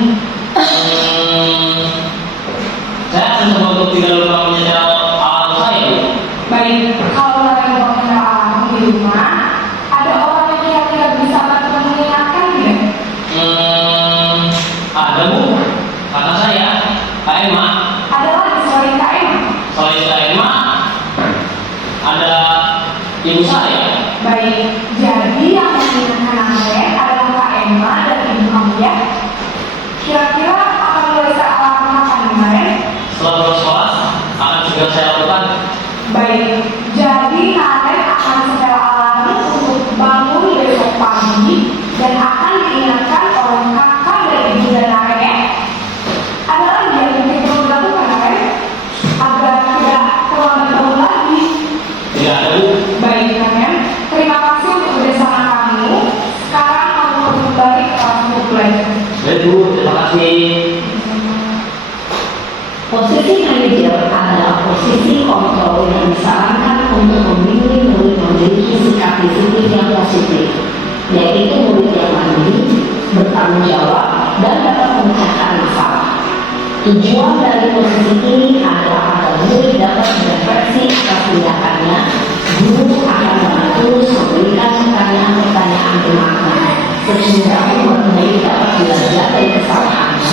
Saya akan coba untuk tidak lupa menyetel alat saya, Bu. Baik, kalau Naren mau kendaraan di rumah, ada orang yang kira-kira bisa bantu mengingatkan ya? Ada, Bu. Kata saya, Kak Emma. Ada lagi selain Kak Emma? Selain Kak Emma, ada ibu saya. Baik, jadi yang mengingatkan Naren adalah Kak Emma dan ibu kamu Ibu. Terima kasih. Posisi manajer adalah posisi kontrol yang disarankan untuk membimbing murid memiliki sikap disiplin yang positif, yaitu murid yang mandiri, bertanggung jawab, dan dapat memecahkan masalah. Tujuan dari posisi ini adalah agar murid dapat merefleksi atas tindakannya. Guru akan terus memberikan pertanyaan-pertanyaan bermakna, sehingga murid dapat belajar dari kesalahannya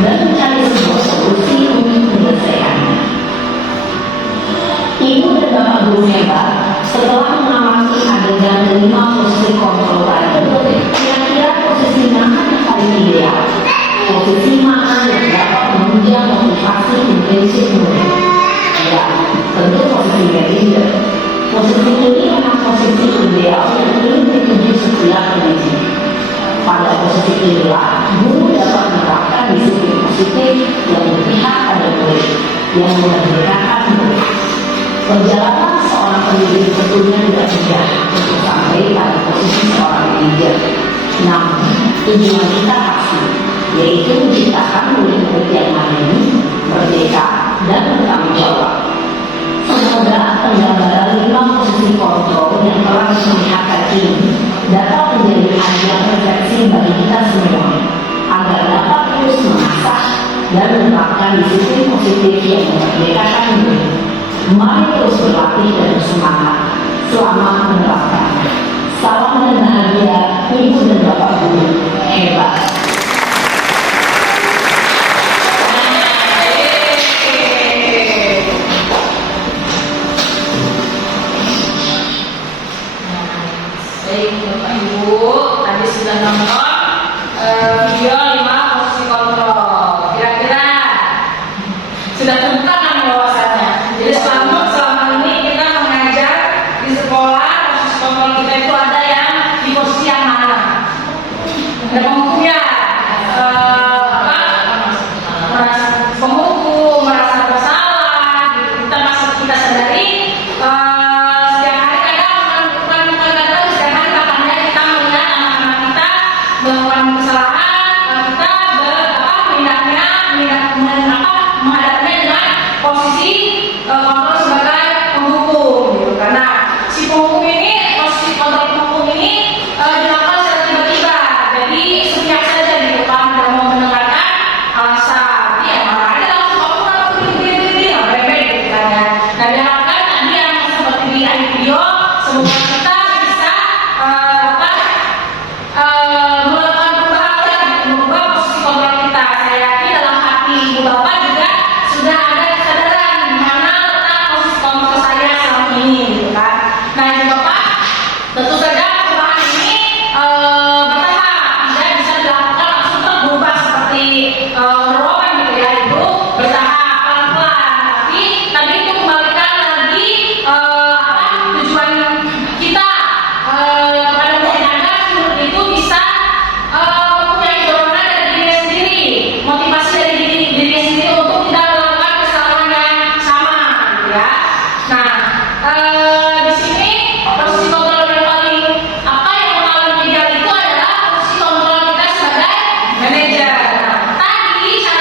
dan mencari sebuah solusi untuk menyelesaikannya. Ibu dan Bapak guru hebat, setelah mengamati adegan 5 posisi kontrol tadi, kira-kira posisi mana yang paling ideal? Posisi mana yang dapat menunjang motivasi intensif murid? Ya, tentu posisi manajer. Posisi ini memang posisi ideal yang ingin dituju setiap pendidik. Pada posisi inilah, guru dapat menerapkan disiplin positif yang berpihak pada murid, yang memerdekakan murid. Perjalanan seorang pendidik tentunya tidak mudah untuk sampai pada posisi seorang manajer. Namun, tujuan kita pasti, yaitu menciptakan murid-murid yang mandiri, merdeka, dan bertanggung jawab. Semoga penggambaran 5 posisi kontrol yang telah diperlihatkan ini dapat menjadi ajang refleksi bagi kita semua, agar dapat terus mengasah dan menerapkan disiplin positif yang memerdekakan murid. Mari terus berlatih dan bersemangat. Selamat menerapkan. Salam dan bahagia, Ibu dan Bapak guru hebat. Baik, Bapak Ibu, tadi sudah nonton video 5 posisi kontrol. Kira-kira sudah tentang kan wawasannya. Jadi selama ini kita mengajar di sekolah, posisi kontrol kita itu ada yang di posisi yang mana? Ada pembukunya, merasa pembuku, merasa bersalah, gitu. Kita sadari. Melakukan kesalahan, kita menghadapinya dengan posisi kontrol sebagai penghukum, gitu. Karena si penghukum ini, posisi kontrol penghukum ini dilakukan secara tiba-tiba, jadi sepihak saja, gitu. Kalau tidak mau mendengarkan alasan, ya malah aja langsung kamu kenapa begini, merembet, gitu kan ya. Nah, diharapkan tadi yang seperti di akhir video, semoga kita bisa melakukan perubahan, mengubah posisi kontrol kita. Saya yakin dalam hati ibu bapak juga sudah ada kesadaran di mana letak posisi kontrol saya selama ini, gitu kan. Nah, ibu bapak, tentu saja perubahan ini bertahap, tidak bisa dilakukan langsung berubah seperti rombongan, gitu ya, ibu, bertahap pelan-pelan. Tapi tadi itu kembalikan lagi tujuan kita kepada murid agar murid itu bisa mempunyai dorongan dari dirinya sendiri, motivasi dari dirinya sendiri untuk tidak melakukan kesalahan yang sama, gitu ya. Nah, di sini posisi kontrol yang paling ideal itu adalah posisi kontrol kita sebagai manajer. Nah, tadi saya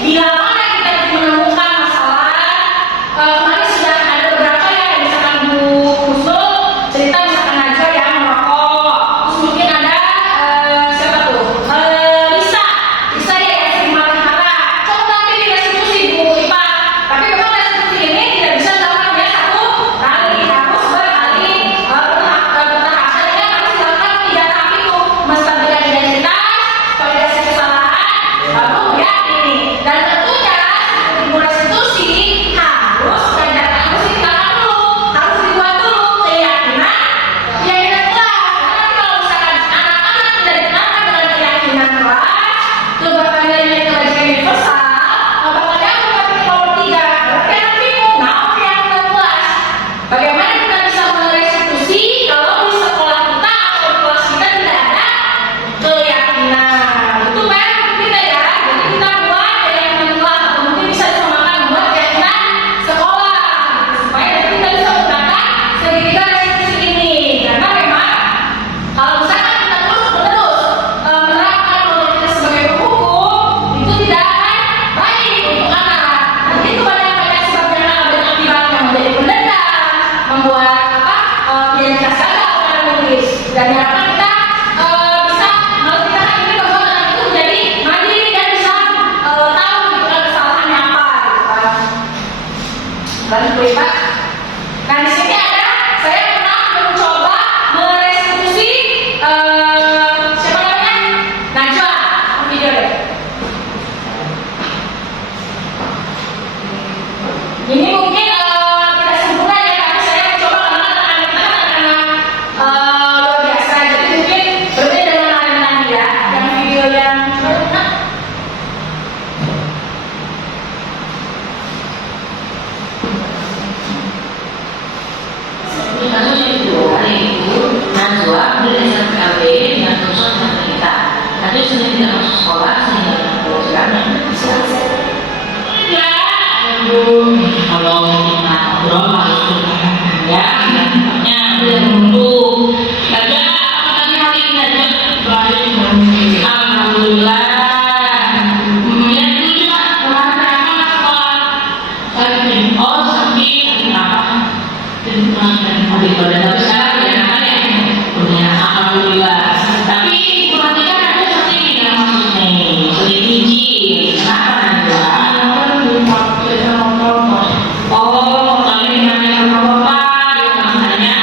bila mana kita menemukan masalah, kemarin sudah ada beberapa ya, misalkan Bu Husnul cerita misalkan aja ya merokok, terus mungkin ada siapa tuh, Lisa ya yang sering marah-marah. Coba nanti di restitusi Bu Ipa, tapi memang restitusi ini tidak bisa dilakukan ya satu kali, harus berkali bertahap. Harus dilakukan 3 tahap itu, menstabilkan identitas, validasi kesalahan, baru ya ini. Dan tentunya ibu restitusi harus harus dibuat dulu keyakinan kelas. Karena kalau misalkan anak-anak tidak ditanam dengan keyakinan kelas, keberaniannya kebajikan universal, bakal dianggap nomor 3. Berarti anak bingung, nah keyakinan kelas. Bagaimana kita bisa merestitusi kalau di sekolah kita atau di kelas kita tidak ada keyakinan? Itu PR kita ya. Jadi kita buat keyakinan kelas, atau mungkin bisa disamakan buat keyakinan sekolah supaya nanti kita bisa menggunakan segitiga restitusi ini. Karena memang kalau misalkan kita terus-menerus menerapkan model kita sebagai penghukum, itu tidak akan baik untuk anak. Nanti itu banyak sebabnya dan akibatnya menjadi pendendam, membuat identitas gagal dalam menulis. Dan diharapkan kita bisa kita ini membuat anak itu menjadi mandiri dan bisa tahu gitu kan kesalahannya apa gitu kan. Lanjut Bu Ipa. Nah di sini ada saya pernah mencoba merestitusi siapa namanya Najwa, video deh. Ini mungkin tidak sempurna ya, tapi saya mencoba karena anak-anak kita kan anak-anak luar biasa, jadi mungkin berbeda dengan anak tadi ya, yang video yang Ini kasus yang kedua yaitu Najwa dari SMPLB dengan kerusuhan dengan kita. Najwa sudah tidak masuk sekolah sehingga dengan pelajaran yang bisa. Kalau kita ngobrol harus bertahan ya, tempatnya tidak untuk. Najwa apa tadi hari ini Najwa? Baik, alhamdulillah. Ya itu juga kemarin apa sekolah? Sakit. Oh sakit apa? Adik badan tapi sekarang ya namanya punya alhamdulillah. Tapi perhatikan ada seperti ini dalam kasus nih, sulit biji. Kenapa Najwa? Oh, motornya dimana bapak? Dia makanya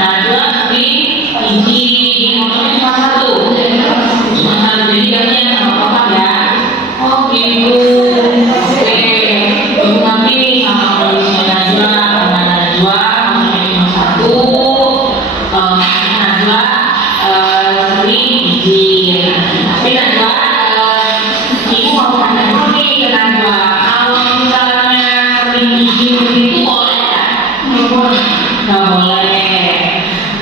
Najwa sering biji. Motornya cuma satu. Jadi dia sama bapak ya. Oh gitu. Oke, ibu nanti sama kondisinya Najwa, Najwa Najwa sering izin, tapi Najwa ibu mau tanya dulu nih ke Najwa, kalau misalnya sering izin itu boleh ya? Nggak boleh.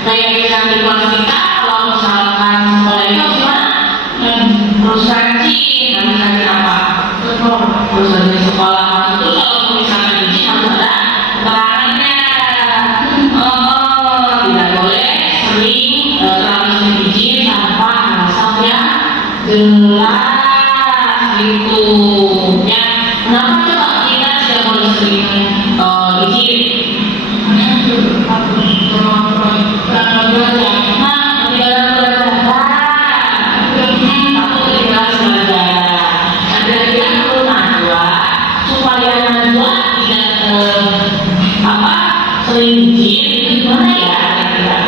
Kayak bilang di kelas kita, kalau misalkan sekolah itu gimana? Harus rajin, harus rajin apa? Harus rajin sekolah. Itu kalau misalkan izin harus ada keterangannya. Tidak boleh sering terlalu sering izin tanpa alasan yang jelas gitu ya. Kenapa coba kita tidak boleh sering izin? Supaya Najwa tidak sering izin itu gimana ya kira-kira?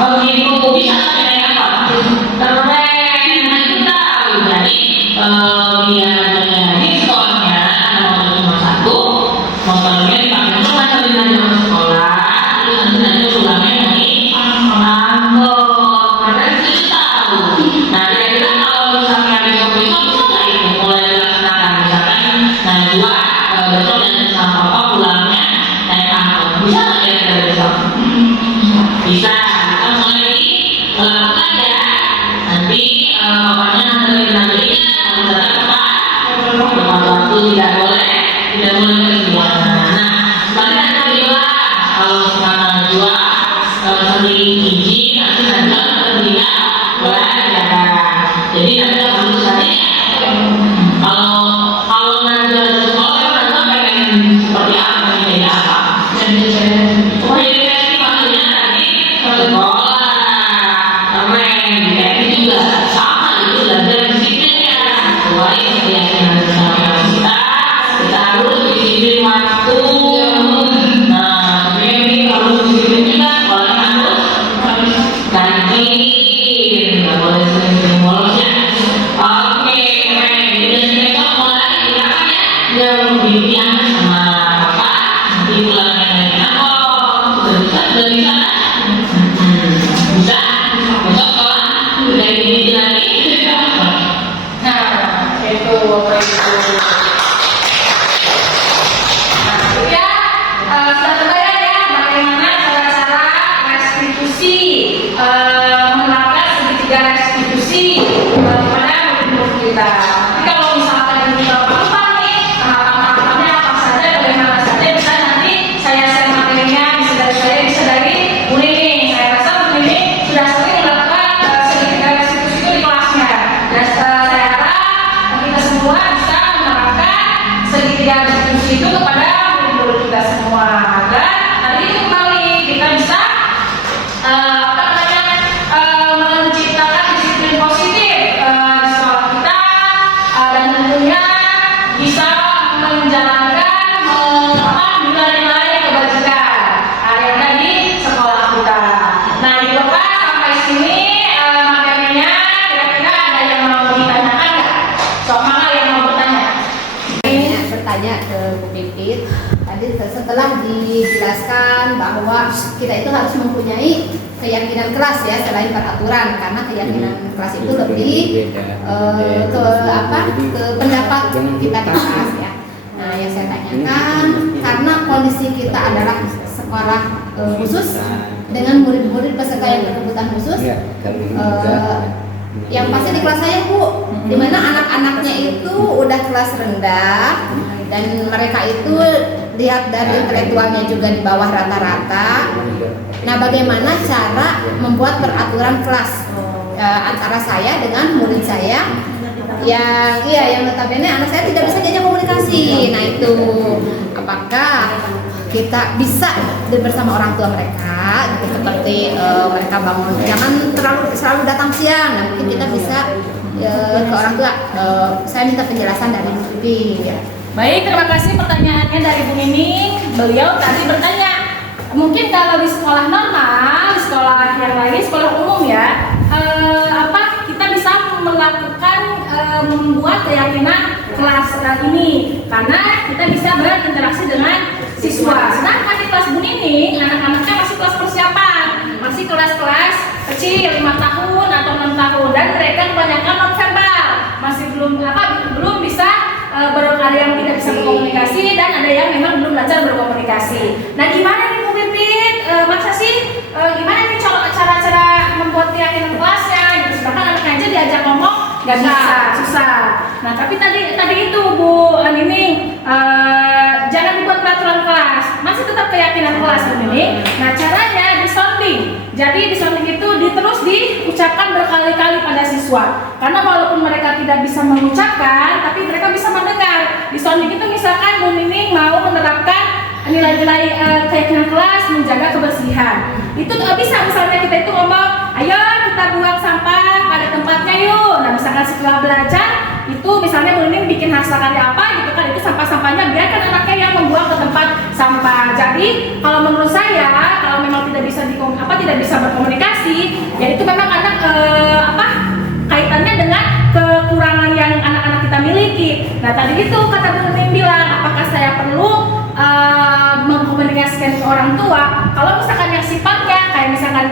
Oh gitu, bisa kayak apa? Keren, nah itu tahu. Jadi biar ini sekolahnya ada motor cuma satu, motornya dipakai untuk nganterin Najwa ke sekolah, terus nanti Najwa pulangnya naik angkot. Karena itu tahu. Nah kira-kira kalau misalnya besok-besok bisa nggak itu mulai dilaksanakan? Misalkan Najwa besok dan sama papa pulangnya naik angkot, bisa nggak kira-kira besok? Bisa. Kita mulai lakukan ya. Nanti papanya nganterin Najwa kan, misalkan apa? Tepat waktu tidak boleh kesemuanya. Nah, sebaliknya Najwa kalau misalkan Najwa izin nanti nanti dia belajar. Jadi nanti kalau misalnya kalau nanti ada sekolah nanti pengen seperti apa ini apa? Jadi maksudnya nanti sekolah keren kayak itu juga sama itu belajar disiplinnya sesuai keyakinan sama kita harus disiplin waktu. Nah, ini harus disiplin juga sekolah harus rajin, nggak boleh sering-sering bolos ya. Oke, keren. Dan mereka mulai makanya yang bimbingan sama apa nanti pulangnya lagi sudah bisa bisa besok sekolah udah dibimbing lagi. Nah, itu Bapak Ibu. Nah, itu ya sudah terbayang ya bagaimana cara-cara restitusi menerapkan segitiga restitusi kepada murid-murid kita. Tapi kalau misalkan ini lupa nih tahapan-tahapannya apa saja, bagaimana saja, bisa nanti saya share materinya, bisa dari saya, bisa dari Bu Nining. Saya rasa Bu Nining sudah sering melakukan segitiga restitusi itu di kelasnya. Dan saya harap kita semua bisa menerapkan segitiga restitusi itu kepada murid-murid kita semua. Dan nanti kembali kita bisa menciptakan disiplin positif di sekolah kita dan tentunya bisa menjalankan nilai-nilai kebajikan yang ada di sekolah kita. Nah, di Bapak sampai sini materinya kira-kira ada yang mau ditanyakan nggak? Soal yang mau bertanya? Bertanya ke Bu Pipit. Tadi setelah dijelaskan bahwa kita itu harus mempunyai keyakinan kelas ya selain peraturan, karena keyakinan kelas itu lebih ke pendapat kita di kelas ya. Nah, yang saya tanyakan karena kondisi kita adalah sekolah khusus dengan murid-murid peserta yang berkebutuhan khusus. Yang pasti di kelas saya Bu, dimana anak-anaknya itu udah kelas rendah dan mereka itu lihat dari intelektualnya juga di bawah rata-rata. Nah, bagaimana cara membuat peraturan kelas antara saya dengan murid saya yang notabene anak saya tidak bisa diajak komunikasi. Nah, itu apakah kita bisa bersama orang tua mereka gitu, seperti mereka bangun jangan selalu datang siang. Nah, mungkin kita bisa ke orang tua. Saya minta penjelasan dari Bu Pipi ya. Baik, terima kasih pertanyaannya dari Bu Nining. Beliau tadi bertanya, mungkin kalau di sekolah normal, di sekolah yang lain, sekolah umum ya, kita bisa melakukan membuat keyakinan kelas ini, karena kita bisa berinteraksi dengan siswa. Sedangkan di kelas Bu Nining, anak-anaknya masih kelas persiapan, masih kelas-kelas kecil 5 tahun atau 6 tahun, dan mereka kebanyakan non verbal, masih belum bisa ada yang tidak bisa berkomunikasi dan ada yang memang belum belajar berkomunikasi. Nah, gimana nih Bu Pipit? Masa sih gimana nih cara-cara membuat keyakinan kelasnya gitu? Sedangkan anaknya aja diajak ngomong nggak bisa, susah. Nah, tapi tadi itu Bu Nining, jangan dibuat peraturan kelas, masih tetap keyakinan kelas Bu Nining. Nah, caranya disounding. Jadi disounding itu terus diucapkan berkali-kali pada siswa. Karena walaupun mereka tidak bisa mengucapkan, tapi mereka bisa mendengar. Disounding itu misalkan Bu Nining mau menerapkan nilai-nilai keyakinan kelas, menjaga kebersihan. Itu bisa misalnya kita itu ngomong, ayo kita buang sampah pada tempatnya yuk. Nah, misalkan setelah belajar itu misalnya Bu Nining bikin hasil karya apa gitu kan, itu sampah-sampahnya biarkan anaknya yang membuang ke tempat sampah. Jadi kalau menurut saya, kalau memang tidak bisa berkomunikasi, ya itu memang anak kaitannya dengan kekurangan yang anak-anak kita miliki. Nah, tadi itu kata Bu Nining bilang, apakah saya perlu mengkomunikasikan ke orang tua? Kalau misalkan yang sifatnya kayak misalkan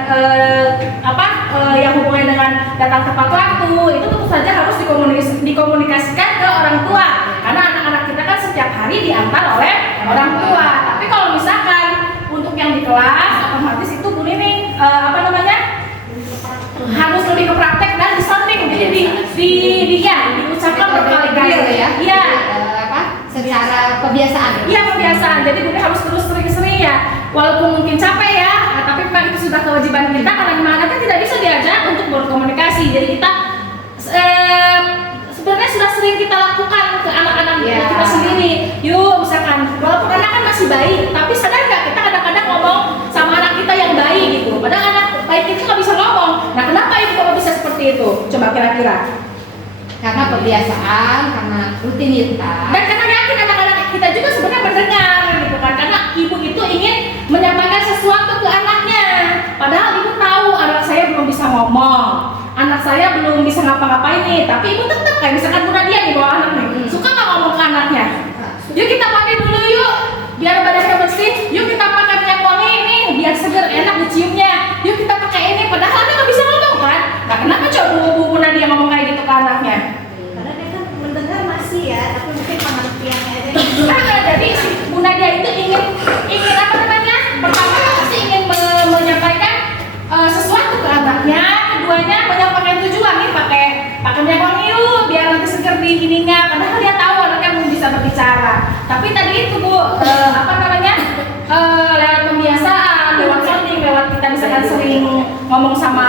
yang hubungannya dengan datang tepat waktu, itu tentu saja harus dikomunikasikan ke orang tua, karena anak-anak kita kan setiap hari diantar oleh orang tua. Tapi kalau misalkan untuk yang di kelas, otomatis itu Bu Nining harus lebih ke praktek dan disounding, jadi diucapkan berkali-kali ya. Iya. Secara kebiasaan. Iya, kebiasaan. Jadi Bu Nining harus terus sering-sering ya. Walaupun mungkin capek ya, tapi memang itu sudah kewajiban kita, karena memang anak kan tidak bisa diajak untuk berkomunikasi. Jadi kita sebenarnya sudah sering kita lakukan ke anak-anak kita sendiri. Yuk, misalkan walaupun anak kan masih bayi, tapi sadar nggak kita kadang-kadang ngomong sama anak kita yang bayi gitu. Padahal anak bayi itu nggak bisa ngomong. Nah, kenapa ibu bapak bisa seperti itu? Coba kira-kira. Karena kebiasaan, karena rutinitas. Dan karena yakin anak-anak kita juga sebenarnya mendengar gitu kan, karena ibu itu ingin menyampaikan sesuatu ke anaknya. Padahal ibu tahu anak saya belum bisa ngomong, anak saya belum bisa ngapa-ngapain nih, tapi ibu tetap kayak misalkan Bunda dia nih bawa anak nih, suka nggak ngomong ke anaknya? Yuk kita mandi dulu yuk, biar badannya bersih. Yuk kita pakai minyak wangi nih, biar seger enak diciumnya. Yuk kita pakai ini, padahal anak nggak bisa ngomong kan? Nah, kenapa coba Bunda dia ngomong kayak gitu ke anaknya? Karena dia kan mendengar masih ya, tapi mungkin pengertiannya aja. Jadi si Bu Nadia itu ingin apa namanya? Pertama pasti ingin menyampaikan sesuatu ke anaknya. Keduanya menyampaikan tujuan nih pakai minyak wangi yuk biar nanti seger di ininya. Padahal dia tahu anaknya belum bisa berbicara. Tapi tadi itu Bu apa namanya? Lewat pembiasaan, lewat sounding, lewat kita misalkan sering ngomong sama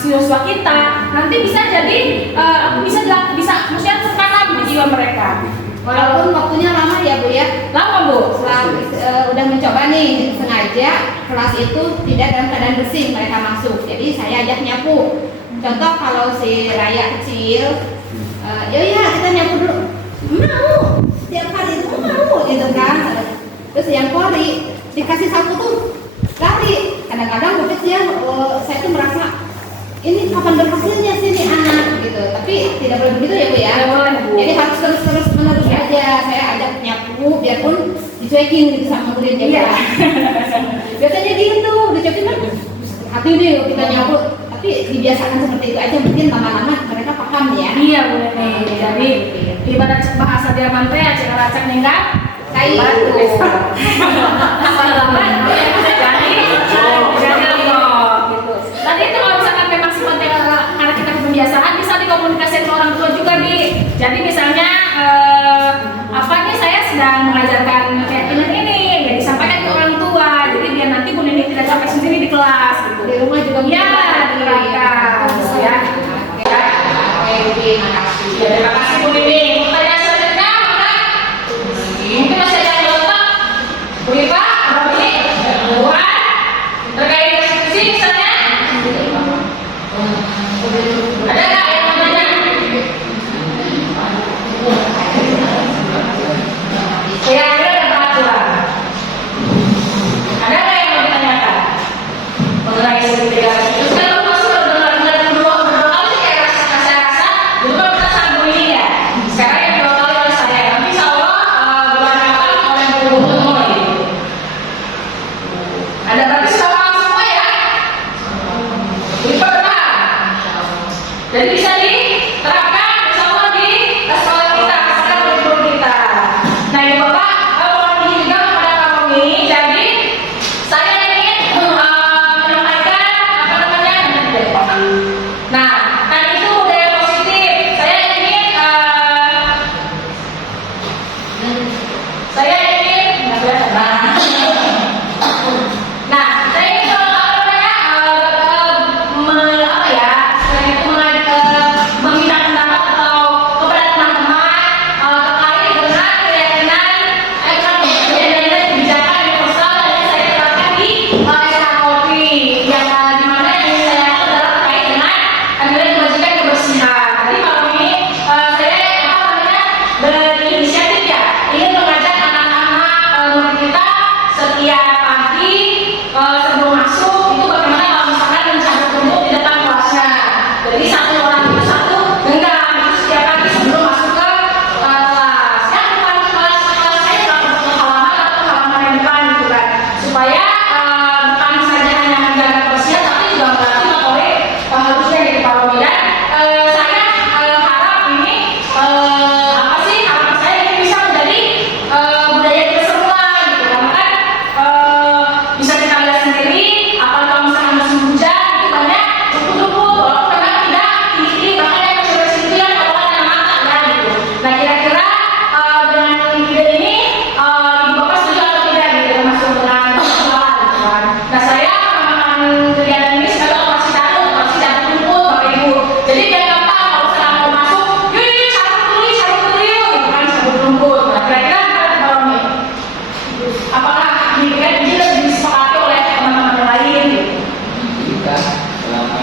siswa kita, nanti bisa jadi bisa maksudnya tertanam di jiwa mereka. Walaupun waktunya lama ya Bu ya. Lama Bu. Setelah udah mencoba nih sengaja kelas itu tidak dalam keadaan bersih mereka masuk. Jadi saya ajak nyapu. Contoh kalau si Raya kecil, ya kita nyapu dulu. Mau, tiap hari itu mau gitu kan. Terus yang Kori dikasih sapu tuh lari. Kadang-kadang mungkin saya tuh merasa ini kapan berhasilnya sih nih anak gitu. Tapi tidak boleh begitu ya Bu ya. Jadi harus terus menerus aja. Saya ajak nyapu biarpun dicuekin gitu sama muridnya. Iya. Biasanya gitu, dicuekin kan hati deh kita nyapu. Tapi dibiasakan seperti itu aja, mungkin lama-lama mereka paham ya. Iya Bu Neni. Jadi ibarat bahasa Jerman teh cek racak ninggal Kayak batu. itu. Jadi gitu. Tadi itu kalau misalkan memang sifatnya anak kita kebiasaan bisa dikomunikasikan ke orang tua juga Bi. Jadi misalnya apa nih saya sedang mengajarkan keyakinan ini, ya disampaikan ke orang tua. Jadi biar nanti Bu Neni tidak capek sendiri di kelas gitu. Di rumah juga Iya, diterapkan ya. Oke, makasih. Ya, terima kasih Bu Neni. Pertanyaan selanjutnya mana? Mungkin masih ada yang lupa. Bu Iva, apa ini? Buat terkait diskusi misalnya? Ada nggak yang mau nanya? Kira-kira ada peraturan? Ada nggak yang mau ditanyakan? Mengenai segitiga terus kan lu masih berdoa kali kayak rasa dulu kan kita sangat begini ya. Sekarang yang 2 kali oleh saya. Nanti insya Allah bulan April oleh guru mulai. Ada berarti sudah paham semua ya? Pernah. Jadi bisa diterapkan insya Allah di sekolah kita, sekolah guru kita. Nah ibu bapak mohon izin juga kepada Pak Romi. Jadi saya ingin menyampaikan apa namanya. Nah, kan itu budaya positif. Saya ingin nah, saya ingin meminta pendapat atau kepada teman-teman terkait dengan keyakinan kebijakan universal yang saya terapkan di SKKOP yang dimana yang saya adalah terkait dengan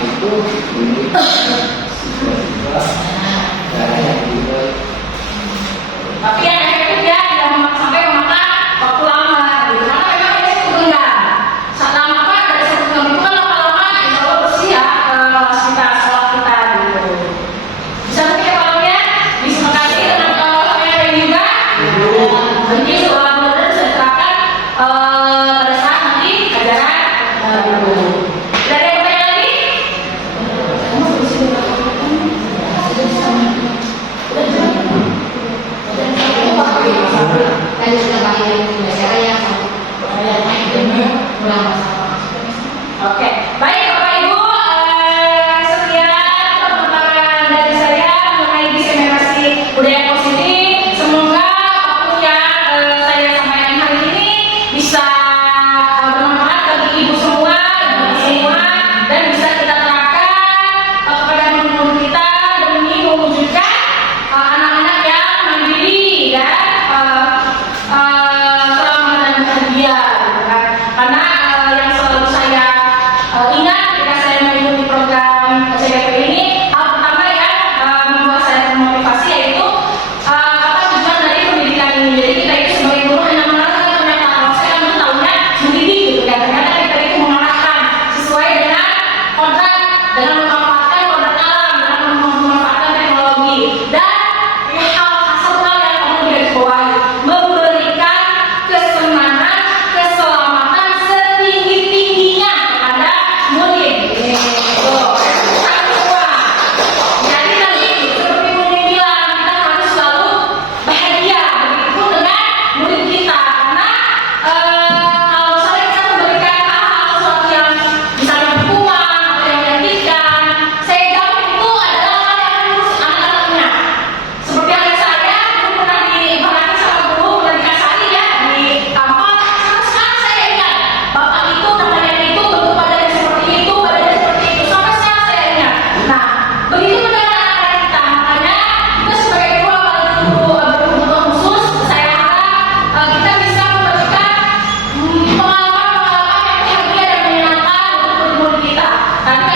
itu ini tiba-tiba darah yang juga Tapi yang efektif ya, yang sampai memakan waktu lama gitu. Karena memang ini satu genggam. Saat lama apa dari satu genggam itu kan lama-lama insya Allah bersih ya sholat kita gitu. Bisa mungkin ya Pak ya, bisa kasih dengan saya juga. Nanti sholat benar bisa diterapkan pada saat nanti ajaran gitu. Tidak ada yang bertanya lagi? Tadi sudah banyak belajar ya, pulang masalah. Oke, baik Bapak Ibu, sekian pemaparan dari saya mengenai diseminasi budaya positif. Semoga apapun yang saya sampaikan hari ini bisa bermanfaat bagi ibu semua, dan bisa kita terapkan kepada murid-murid kita demi mewujudkan anak-anak yang mandiri dan selamat dan bahagia, gitu kan? Karena yang selalu saya ingat ketika saya mengikuti program CDP ini, hal pertama yang membuat saya termotivasi yaitu apa tujuan dari pendidikan ini. Jadi kita itu sebagai guru hanya mengarahkan, ternyata kalau saya kan tahunya mendidik gitu kan, ternyata kita itu mengarahkan sesuai dengan kodrat, dengan memanfaatkan kodrat alam, dengan memanfaatkan teknologi, dan satu hal yang perlu digarisbawahi, memberikan kesenangan, keselamatan setinggi-tingginya kepada murid. Satu dua. Jadi tadi seperti murid bilang, kita harus selalu bahagia, begitu dengan murid kita. Karena kalau misalnya kita memberikan hal-hal sesuatu yang misalnya hukuman atau yang menyakitkan, saya jamin itu adalah hal yang harus anak-anaknya. Seperti yang saya dulu pernah diibarati sama guru, pernah dikasari ya di kampus. Sekarang saya ingat bapak itu namanya itu bentuk badannya seperti itu, badannya seperti itu. Sampai sekarang saya ingat. Nah, begitu dengan anak-anak kita, makanya kita sebagai guru apalagi guru berkebutuhan khusus, saya harap kita bisa memberikan pengalaman-pengalaman yang bahagia dan menyenangkan untuk murid-murid kita. Nanti